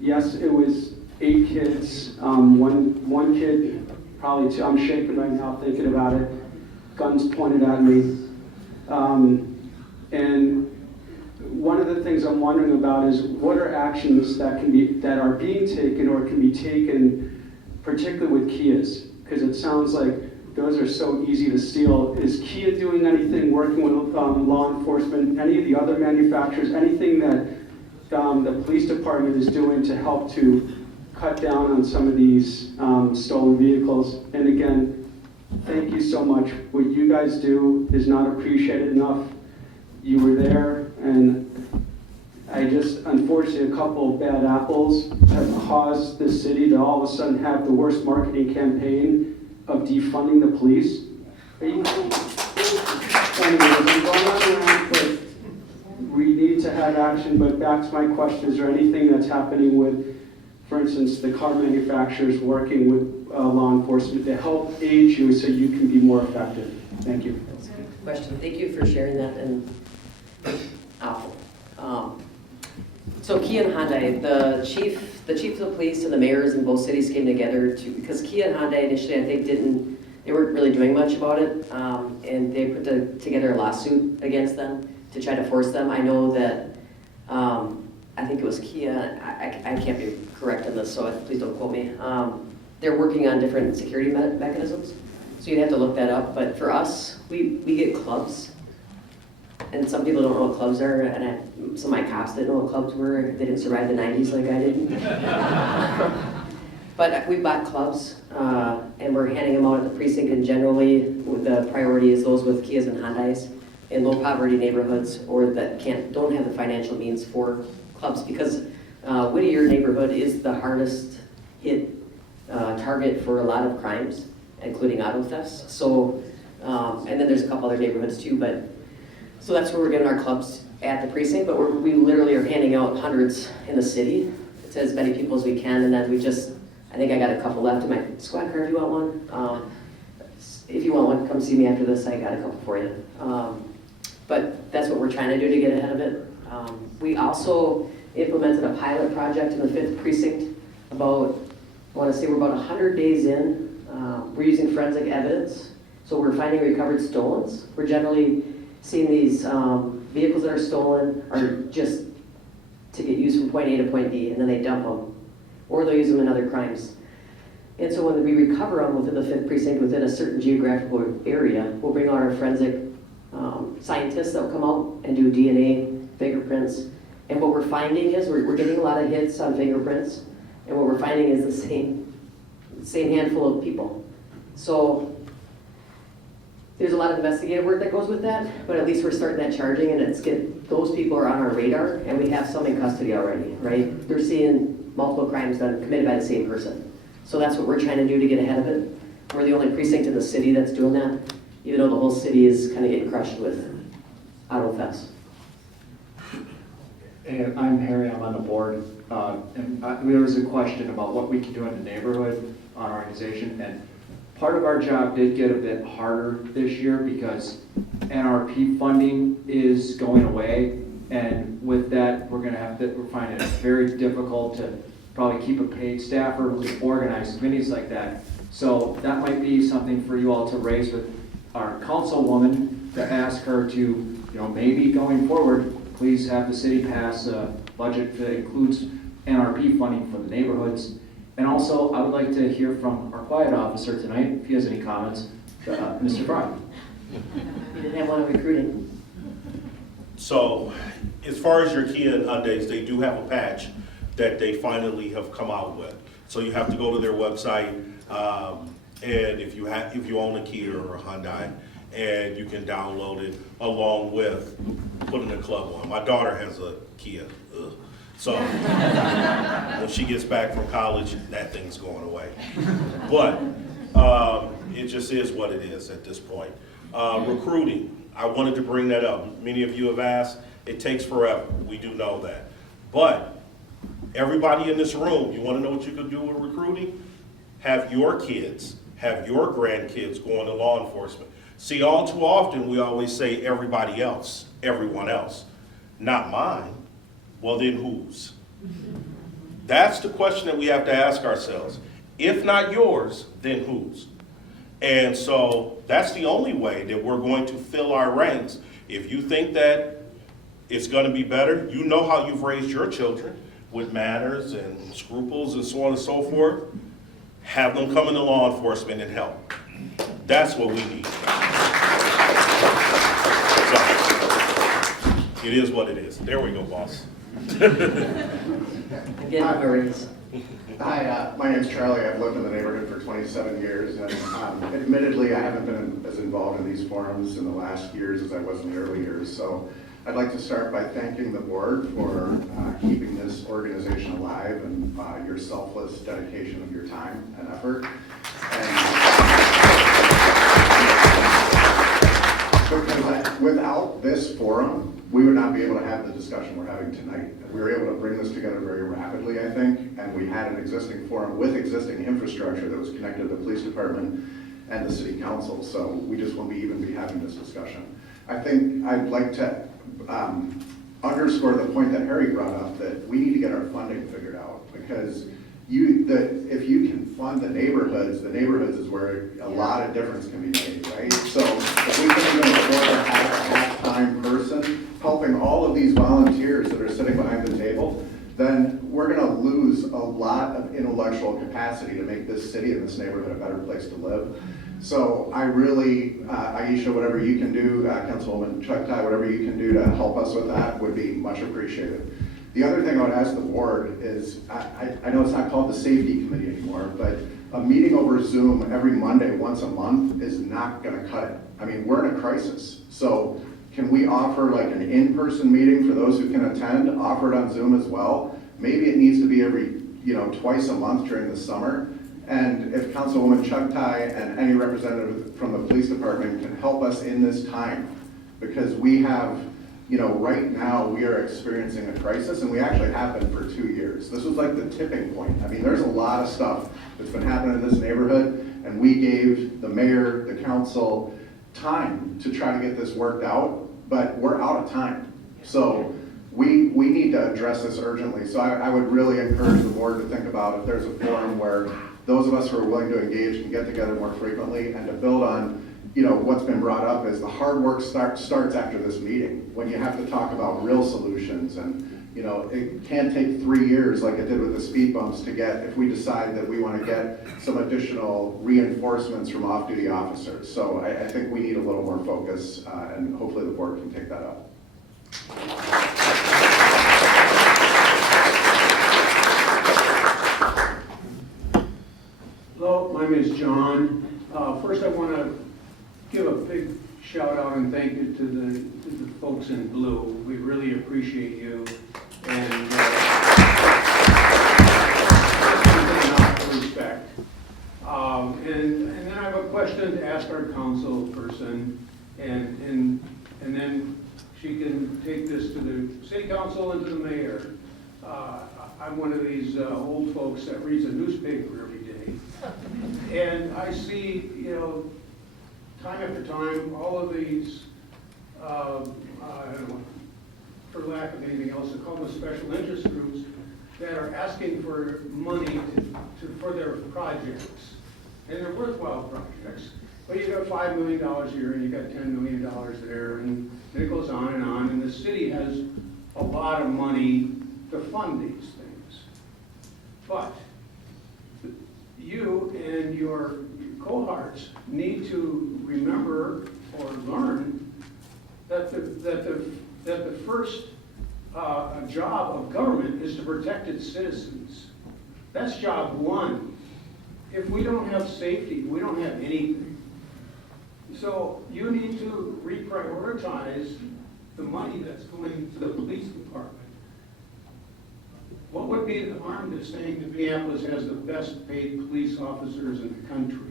yes, it was 8 kids, one kid, probably 2, I'm shaking right now thinking about it, guns pointed at me. And one of the things I'm wondering about is what are actions that are being taken or can be taken, particularly with Kias, because it sounds like those are so easy to steal. Is Kia doing anything, working with law enforcement, any of the other manufacturers, anything that the police department is doing to help to cut down on some of these stolen vehicles? And again, thank you so much. What you guys do is not appreciated enough. You were there, and I just, unfortunately, a couple of bad apples have caused the city to all of a sudden have the worst marketing campaign of defunding the police. Anyways, I'm going on around, but we need to have action. But back to my question, is there anything that's happening with for instance, the car manufacturers working with law enforcement to help aid you so you can be more effective? Thank you. That's a good question. Thank you for sharing that, and awful. So Kia and Hyundai, the chief of the police and the mayors in both cities came together because Kia and Hyundai initially, I think, they weren't really doing much about it, and they put together a lawsuit against them to try to force them. I know that, I think it was Kia, I can't be correct on this, so please don't quote me. They're working on different security mechanisms, so you'd have to look that up. But for us, we get clubs, and some people don't know what clubs are, and some of my cops didn't know what clubs were. They didn't survive the 90s like I did. But we bought clubs, and we're handing them out at the precinct, and generally the priority is those with Kias and Hyundais in low poverty neighborhoods or that don't have the financial means for clubs, because Whittier neighborhood is the hardest hit target for a lot of crimes, including auto thefts. So, and then there's a couple other neighborhoods too, but so that's where we're getting our clubs at the precinct, but we literally are handing out hundreds in the city to as many people as we can, and then I think I got a couple left in my squad car if you want one. If you want one, come see me after this, I got a couple for you. But that's what we're trying to do to get ahead of it. We also implemented a pilot project in the 5th precinct I want to say we're about 100 days in. We're using forensic evidence, so we're finding recovered stolens. We're generally seeing these vehicles that are stolen are just to get used from point A to point B, and then they dump them, or they'll use them in other crimes. And so when we recover them within the 5th precinct, within a certain geographical area, we'll bring out our forensic scientists that will come out and do DNA, fingerprints. And what we're finding is we're getting a lot of hits on fingerprints, and what we're finding is the same handful of people. So there's a lot of investigative work that goes with that, but at least we're starting that charging, and those people are on our radar, and we have some in custody already, right? They're seeing multiple crimes committed by the same person. So that's what we're trying to do to get ahead of it. We're the only precinct in the city that's doing that, even though the whole city is kind of getting crushed with auto thefts. And I'm Harry, I'm on the board, and there was a question about what we can do in the neighborhood on our organization, and part of our job did get a bit harder this year because NRP funding is going away, and with that, we're finding it very difficult to probably keep a paid staffer who's organized committees like that. So that might be something for you all to raise with our councilwoman, to ask her to, maybe going forward, please have the city pass a budget that includes NRP funding for the neighborhoods. And also, I would like to hear from our quiet officer tonight, if he has any comments, Mr. Frye. You didn't have one on recruiting. So, as far as your Kia and Hyundais, they do have a patch that they finally have come out with. So you have to go to their website, and if you own a Kia or a Hyundai, and you can download it along with putting a club on. My daughter has a Kia. Ugh. So when she gets back from college, that thing's going away. But it just is what it is at this point. Recruiting, I wanted to bring that up. Many of you have asked. It takes forever. We do know that. But everybody in this room, you want to know what you could do with recruiting? Have your kids, have your grandkids go into law enforcement. See, all too often we always say everybody else, everyone else. Not mine. Well, then whose? That's the question that we have to ask ourselves. If not yours, then whose? And so that's the only way that we're going to fill our ranks. If you think that it's going to be better, you know how you've raised your children with manners and scruples and so on and so forth. Have them come into law enforcement and help. That's what we need. So, it is what it is. There we go, boss. Again, Marines. Hi, my name's Charlie. I've lived in the neighborhood for 27 years, and admittedly, I haven't been as involved in these forums in the last years as I was in the early years. So I'd like to start by thanking the board for keeping this organization alive and your selfless dedication of your time and effort. And because without this forum, we would not be able to have the discussion we're having tonight. We were able to bring this together very rapidly, I think, and we had an existing forum with existing infrastructure that was connected to the police department and the city council, so we just won't even be having this discussion. I think I'd like to underscore the point that Harry brought up, that we need to get our funding figured out, because if you can fund the neighborhoods is where a lot of difference can be made, right? So if we can even afford to have a half-time person helping all of these volunteers that are sitting behind the table, then we're gonna lose a lot of intellectual capacity to make this city and this neighborhood a better place to live. So I really, Aisha, whatever you can do, Councilwoman Chughtai, whatever you can do to help us with that would be much appreciated. The other thing I would ask the board is, I know it's not called the safety committee anymore, but a meeting over Zoom every Monday, once a month, is not gonna cut it. I mean, we're in a crisis. So can we offer like an in-person meeting for those who can attend, offer it on Zoom as well? Maybe it needs to be every, twice a month during the summer. And if Councilwoman Chughtai and any representative from the police department can help us in this time, because we have, right now we are experiencing a crisis, and we actually have been for 2 years. This was like the tipping point. I mean, there's a lot of stuff that's been happening in this neighborhood, and we gave the mayor, the council, time to try to get this worked out, but we're out of time. So we need to address this urgently. So I would really encourage the board to think about if there's a forum where those of us who are willing to engage can get together more frequently, and to build on, what's been brought up is the hard work starts after this meeting, when you have to talk about real solutions. And it can't take 3 years like it did with the speed bumps to get, if we decide that we want to get some additional reinforcements from off-duty officers. So I think we need a little more focus, and hopefully the board can take that up. Hello, my name is John. First I want to give a big shout out and thank you to the folks in blue. We really appreciate you, and respect. And then I have a question to ask our council person, and then she can take this to the city council and to the mayor. I'm one of these old folks that reads a newspaper every day, and I see, time after time, all of these, I don't know, for lack of anything else, to call them special interest groups that are asking for money for their projects. And they're worthwhile projects. But you got $5 million here, and you got $10 million there, and it goes on, and the city has a lot of money to fund these things. But you and your cohorts need to remember or learn that the first job of government is to protect its citizens. That's job one. If we don't have safety, we don't have anything. So you need to reprioritize the money that's going to the police department. What would be the harm to saying that Minneapolis has the best paid police officers in the country?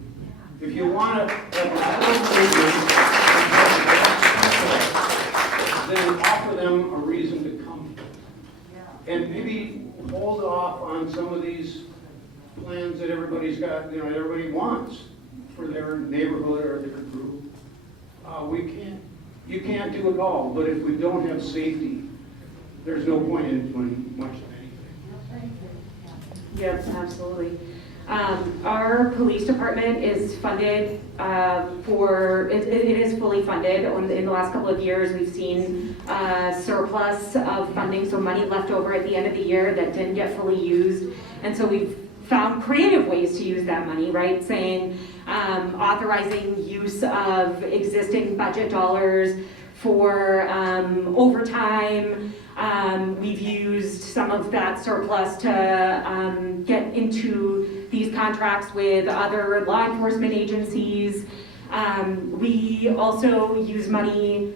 If you want to have a then offer them a reason to come. And maybe hold off on some of these plans that everybody's got, everybody wants for their neighborhood or their group. You can't do it all, but if we don't have safety, there's no point in doing much of anything. Yep, absolutely. Our police department is funded it is fully funded. In the last couple of years, we've seen surplus of funding, so money left over at the end of the year that didn't get fully used. And so we've found creative ways to use that money, right? Saying, authorizing use of existing budget dollars for overtime. We've used some of that surplus to get into these contracts with other law enforcement agencies. We also use money,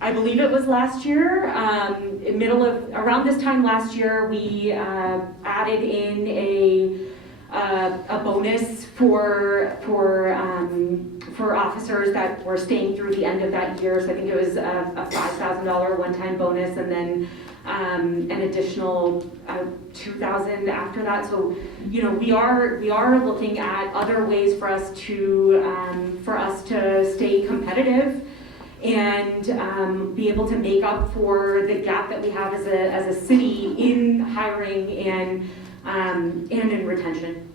I believe it was last year, around this time last year, we added in a bonus for for officers that were staying through the end of that year. So I think it was a $5,000 one-time bonus, and then an additional $2,000 after that. So, you know, we are looking at other ways for us to stay competitive and be able to make up for the gap that we have as a city in hiring and in retention.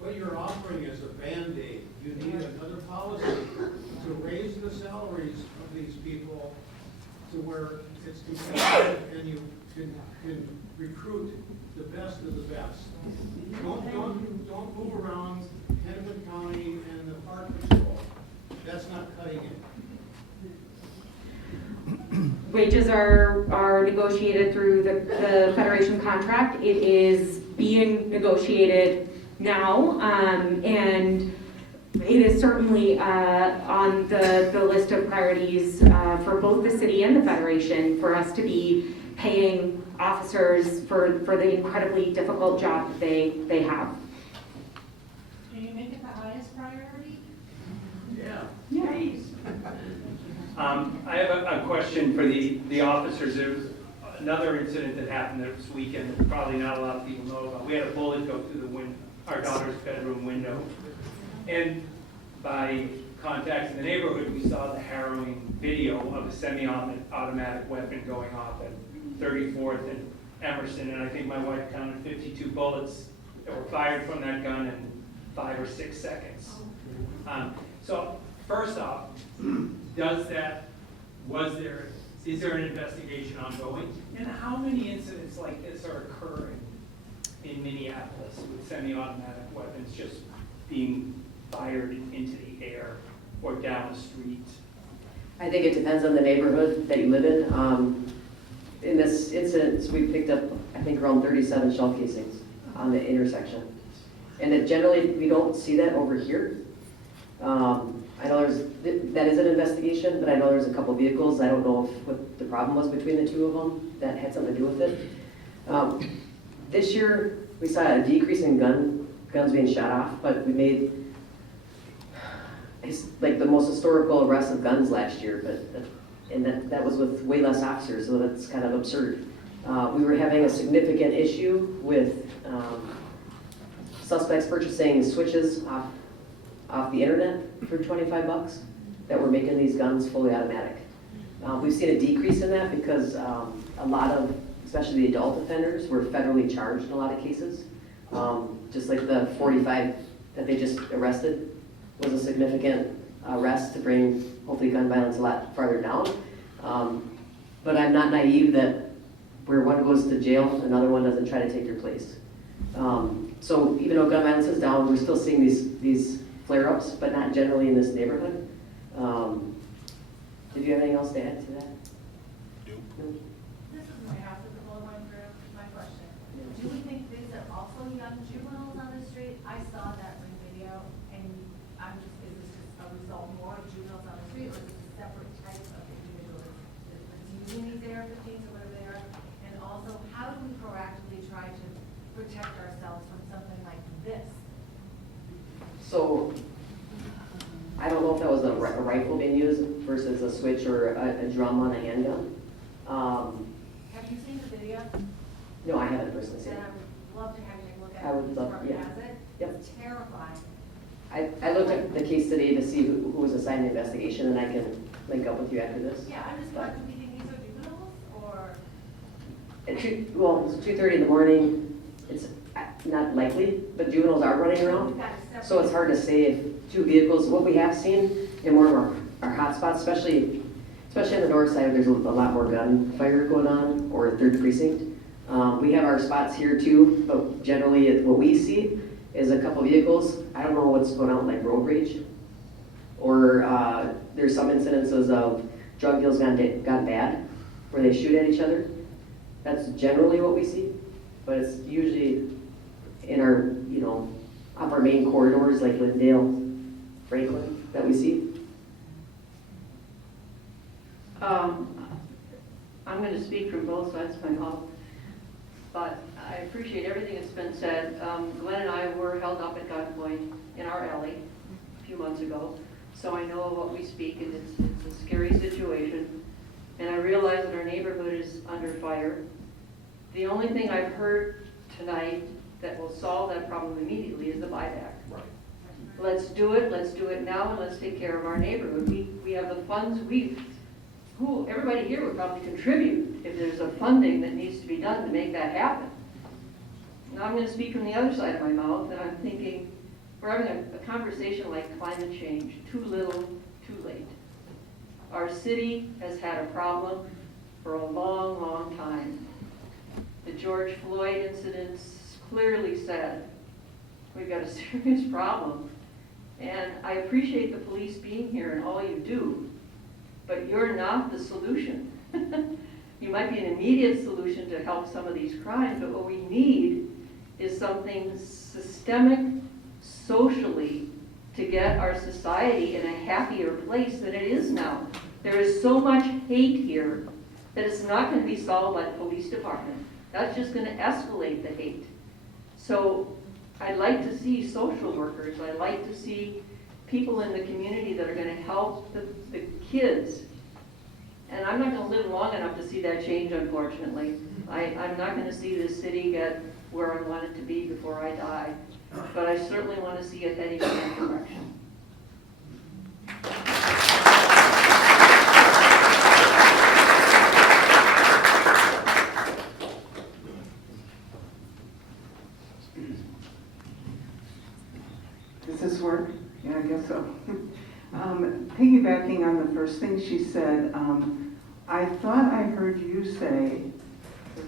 What you're offering is a Band-Aid. You need another policy to raise the salaries of these people to where it's competitive and you can recruit the best of the best. Don't move around Hennepin County and the Park Patrol. That's not cutting it. Wages are negotiated through the Federation contract. It is being negotiated now, and it is certainly on the list of priorities for both the city and the Federation for us to be paying officers for the incredibly difficult job that they have. Can you make it the highest priority? Yeah. Yes. I have a question for the officers. There was another incident that happened this weekend that probably not a lot of people know about. We had a bullet go through our daughter's bedroom window. And by contacting the neighborhood, we saw the harrowing video of a semi-automatic weapon going off at 34th and Emerson. And I think my wife counted 52 bullets that were fired from that gun in 5 or 6 seconds. So first off, is there an investigation ongoing? And how many incidents like this are occurring in Minneapolis with semi-automatic weapons just being fired into the air or down the street? I think it depends on the neighborhood that you live in. In this incident, we picked up, I think, around 37 shell casings on the intersection. And generally, we don't see that over here. I know that is an investigation, but I know there's a couple vehicles. I don't know what the problem was between the two of them that had something to do with it. This year, we saw a decrease in guns being shot off, but we made like the most historical arrest of guns last year, and that was with way less officers, so that's kind of absurd. We were having a significant issue with suspects purchasing switches off the internet for $25 that were making these guns fully automatic. We've seen a decrease in that because a lot of, especially the adult offenders, were federally charged in a lot of cases. Just like the 45 that they just arrested was a significant arrest to bring, hopefully, gun violence a lot farther down. But I'm not naive that where one goes to jail, another one doesn't try to take your place. So even though gun violence is down, we're still seeing these flare-ups, but not generally in this neighborhood. Did you have anything else to add to that? No. This is my house with the bullet going through. My question. Do we think these are also young juveniles on the street? I saw that ring video, and is this just a result more of juveniles on the street, or is this a separate type of individual that's using these AR-15s or whatever they are? And also, how do we proactively try to protect ourselves from something like this? So, I don't know if that was a rifle being used versus a switch or a drum on a handgun. Have you seen the video? No, I haven't personally seen Then it. I would love to have you take a look at it. I would love, Department yeah. has it. Yep. It's terrifying. I looked at the case today to see who was assigned the investigation, and I can link up with you after this. Yeah, I'm just wondering, do we think these are juveniles, or? Well, it's 2:30 in the morning. It's not likely, but juveniles are running around. So it's hard to say if two vehicles, what we have seen in more of our hot spots, especially on the north side, there's a lot more gunfire going on, or 3rd Precinct. We have our spots here too, but generally what we see is a couple vehicles. I don't know what's going on, like road rage, or there's some incidences of drug deals gone bad, where they shoot at each other. That's generally what we see, but it's usually in our, up our main corridors like Lindale, Franklin, that we see. I'm going to speak from both sides of my mouth, but I appreciate everything that's been said. Glenn and I were held up at gunpoint in our alley a few months ago. so I know of what we speak, and it's a scary situation. And I realize that our neighborhood is under fire. The only thing I've heard tonight that will solve that problem immediately is the buyback. Right. Let's do it now, and let's take care of our neighborhood. We have the funds, everybody here would probably contribute if there's a funding that needs to be done to make that happen. Now I'm going to speak from the other side of my mouth, and I'm thinking, we're having a conversation like climate change, too little, too late. Our city has had a problem for a long, long time. The George Floyd incident clearly said, we've got a serious problem. And I appreciate the police being here and all you do, but you're not the solution. You might be an immediate solution to help some of these crimes, but what we need is something systemic, socially, to get our society in a happier place than it is now. There is so much hate here that it's not going to be solved by the police department. That's just going to escalate the hate. So I'd like to see social workers. I'd like to see people in the community that are going to help the kids. And I'm not going to live long enough to see that change, unfortunately. I'm not going to see this city get where I want it to be before I die. But I certainly want to see it heading in that direction. Does this work? Yeah, I guess so. Piggybacking on the first thing she said, I thought I heard you say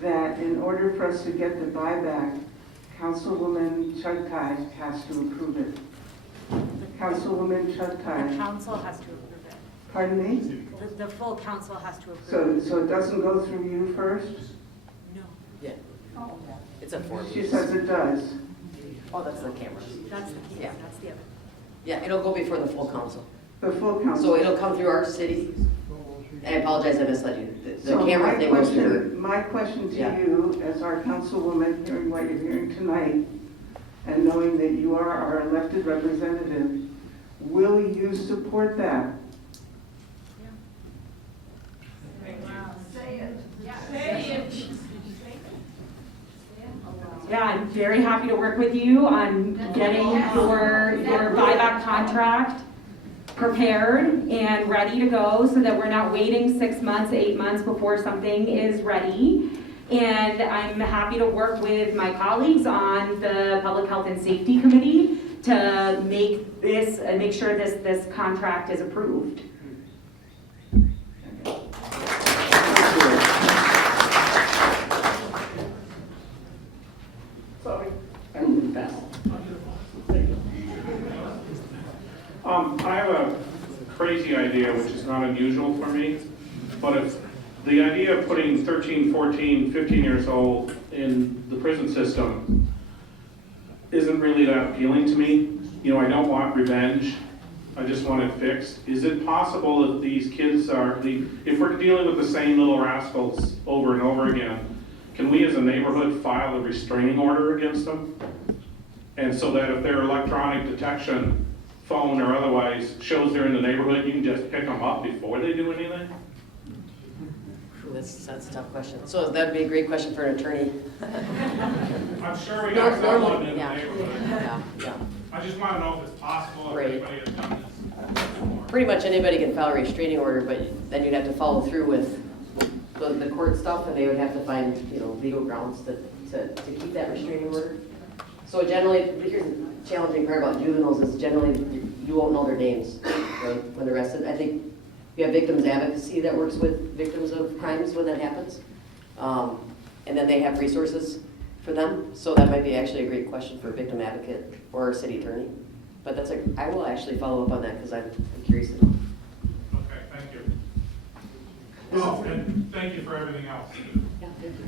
that in order for us to get the buyback, Councilwoman Chughtai has to approve it. Councilwoman The Chughtai. council has to approve it. Pardon me? The full council has to approve it. So it doesn't go through you first? No. Yeah. It's a form. She says it does. Oh, that's the cameras. That's the key, Yeah. that's the other. Yeah, it'll go before the full council. The full council. So it'll come through our city. I apologize, I misled you. The So camera thing goes through. my question to Yeah. you, as our councilwoman, hearing what you're hearing tonight, and knowing that you are our elected representative, will you support that? Say it. Yeah. Say it. Yeah, I'm very happy to work with you on getting your buyback contract prepared and ready to go so that we're not waiting 6 months, 8 months before something is ready. And I'm happy to work with my colleagues on the Public Health and Safety Committee to make sure this contract is approved. Sorry, I'm moving fast. I have a crazy idea, which is not unusual for me, but if the idea of putting 13, 14, 15 years old in the prison system isn't really that appealing to me. You know, I don't want revenge. I just want it fixed. Is it possible that these kids if we're dealing with the same little rascals over and over again, can we as a neighborhood file a restraining order against them? And so that if their electronic detection, phone or otherwise, shows they're in the neighborhood, you can just pick them up before they do anything? That's a tough question. So that'd be a great question for an attorney. I'm sure we got someone in the Yeah. neighborhood. Yeah. I just want to know if it's possible, if Right. anybody has done this. Pretty much anybody can file a restraining order, but then you'd have to follow through with the court stuff, and they would have to find, legal grounds to keep that restraining order. So generally, here's the challenging part about juveniles is generally you won't know their names, right, when they're arrested. I think you have victims advocacy that works with victims of crimes when that happens. And then they have resources for them. So that might be actually a great question for a victim advocate or a city attorney. But I will actually follow up on that because I'm curious to know. Okay, thank you. Oh, and thank you for everything else.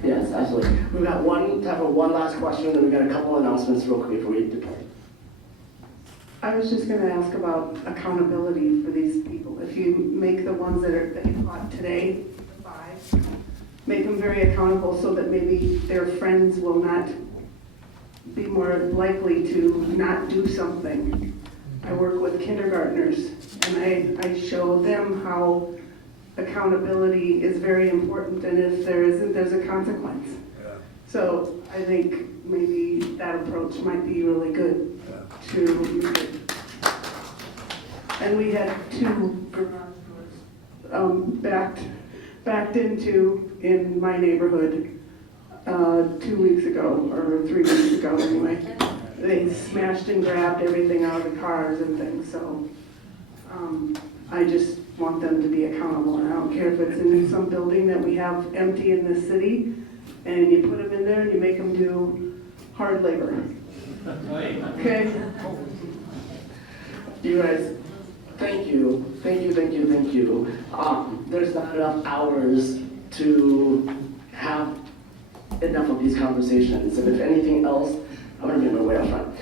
Yes, absolutely. We've got time for one last question, and we've got a couple announcements real quick before we depart. I was just going to ask about accountability for these people. If you make the ones that you caught today, the 5, make them very accountable so that maybe their friends will not be more likely to not do something. I work with kindergartners, and I show them how accountability is very important, and if there isn't, there's a consequence. So I think maybe that approach might be really good to use it. And we had 2 garage doors backed into in my neighborhood 2 weeks ago, or 3 weeks ago anyway. They smashed and grabbed everything out of the cars and things, so I just want them to be accountable. And I don't care if it's in some building that we have empty in this city, and you put them in there and you make them do hard labor. Okay? You guys, thank you. There's not enough hours to have enough of these conversations, and if anything else, I'm gonna be my way up front.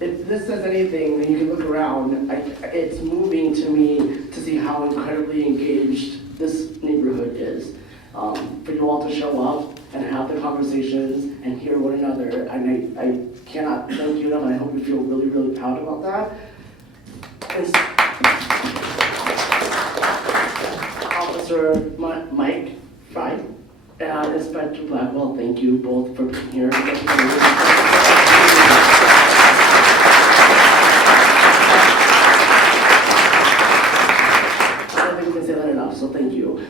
If this says anything, then you can look around. It's moving to me to see how incredibly engaged this neighborhood is. For you all to show up and have the conversations and hear one another, and I cannot thank you enough, and I hope you feel really, really proud about that. Officer Mike Frye and Inspector Blackwell, thank you both for being here. I don't think we can say that enough, so thank you.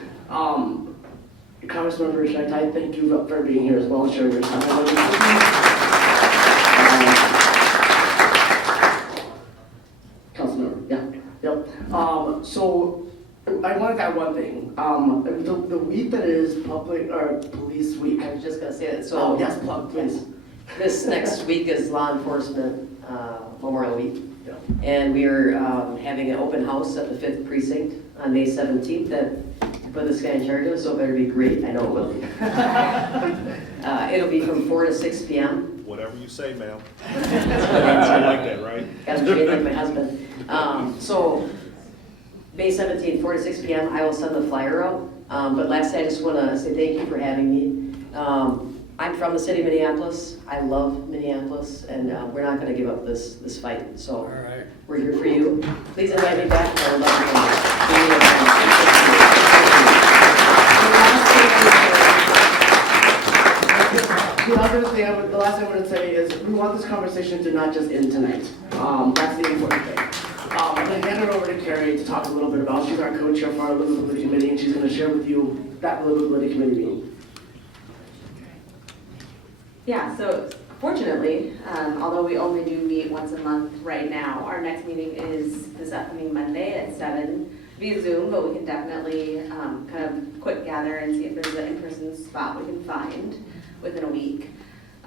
Congressmember Chughtai, thank you for being here as well and sharing your time. Councilmember, yep. So I wanted to add one thing. The week that is public or police week. I was just gonna say that, so. Yes, plug, please. This next week is Law Enforcement Memorial Week. And we are having an open house at the 5th Precinct on May 17th that put this guy in charge of, so it better be great. I know it will be. It'll be from 4 to 6 p.m. Whatever you say, ma'am. I like that, right? Gotta behave like my husband. So, May 17th, 4 to 6 p.m., I will send the flyer out. But lastly, I just want to say thank you for having me. I'm from the city of Minneapolis. I love Minneapolis, and we're not going to give up this fight. So we're here for you. Please invite me back. I would love to the last thing I want to say is we want this conversation to not just end tonight. That's the important thing. I'm going to hand it over to Carrie to talk a little bit about. She's our co-chair for our Livability Committee, and she's going to share with you that Livability Committee meeting. Yeah, so fortunately, although we only do meet once a month right now, our next meeting is this upcoming Monday at 7 via Zoom, but we can definitely kind of quick gather and see if there's an in-person spot we can find within a week.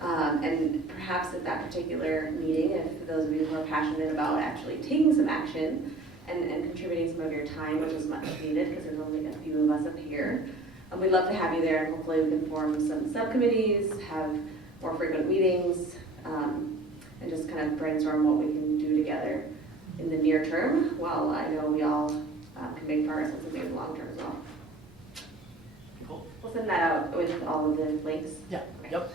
And perhaps at that particular meeting, if for those of you who are passionate about actually taking some action and contributing some of your time, which is much needed because there's only a few of us up here, we'd love to have you there, and hopefully we can form some subcommittees, have more frequent meetings, and just kind of brainstorm what we can do together in the near term, while I know we all can make progress on something in the long term as well. Cool. We'll send that out with all of the links. Yeah, yep.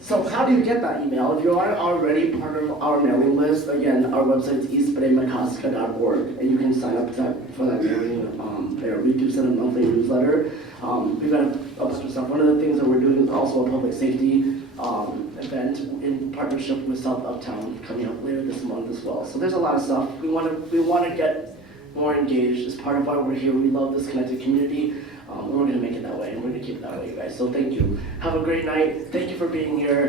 So how do you get that email? If you aren't already part of our mailing list, again, our website is eastbdemakaska.org, and you can sign up for that mailing there. We do send a monthly newsletter. We've got a bunch of stuff. One of the things that we're doing is also a public safety event in partnership with South Uptown coming up later this month as well. So there's a lot of stuff. We want to get more engaged. As part of why we're here, we love this connected community. We're going to make it that way, and we're going to keep it that way, you guys. So thank you. Have a great night. Thank you for being here.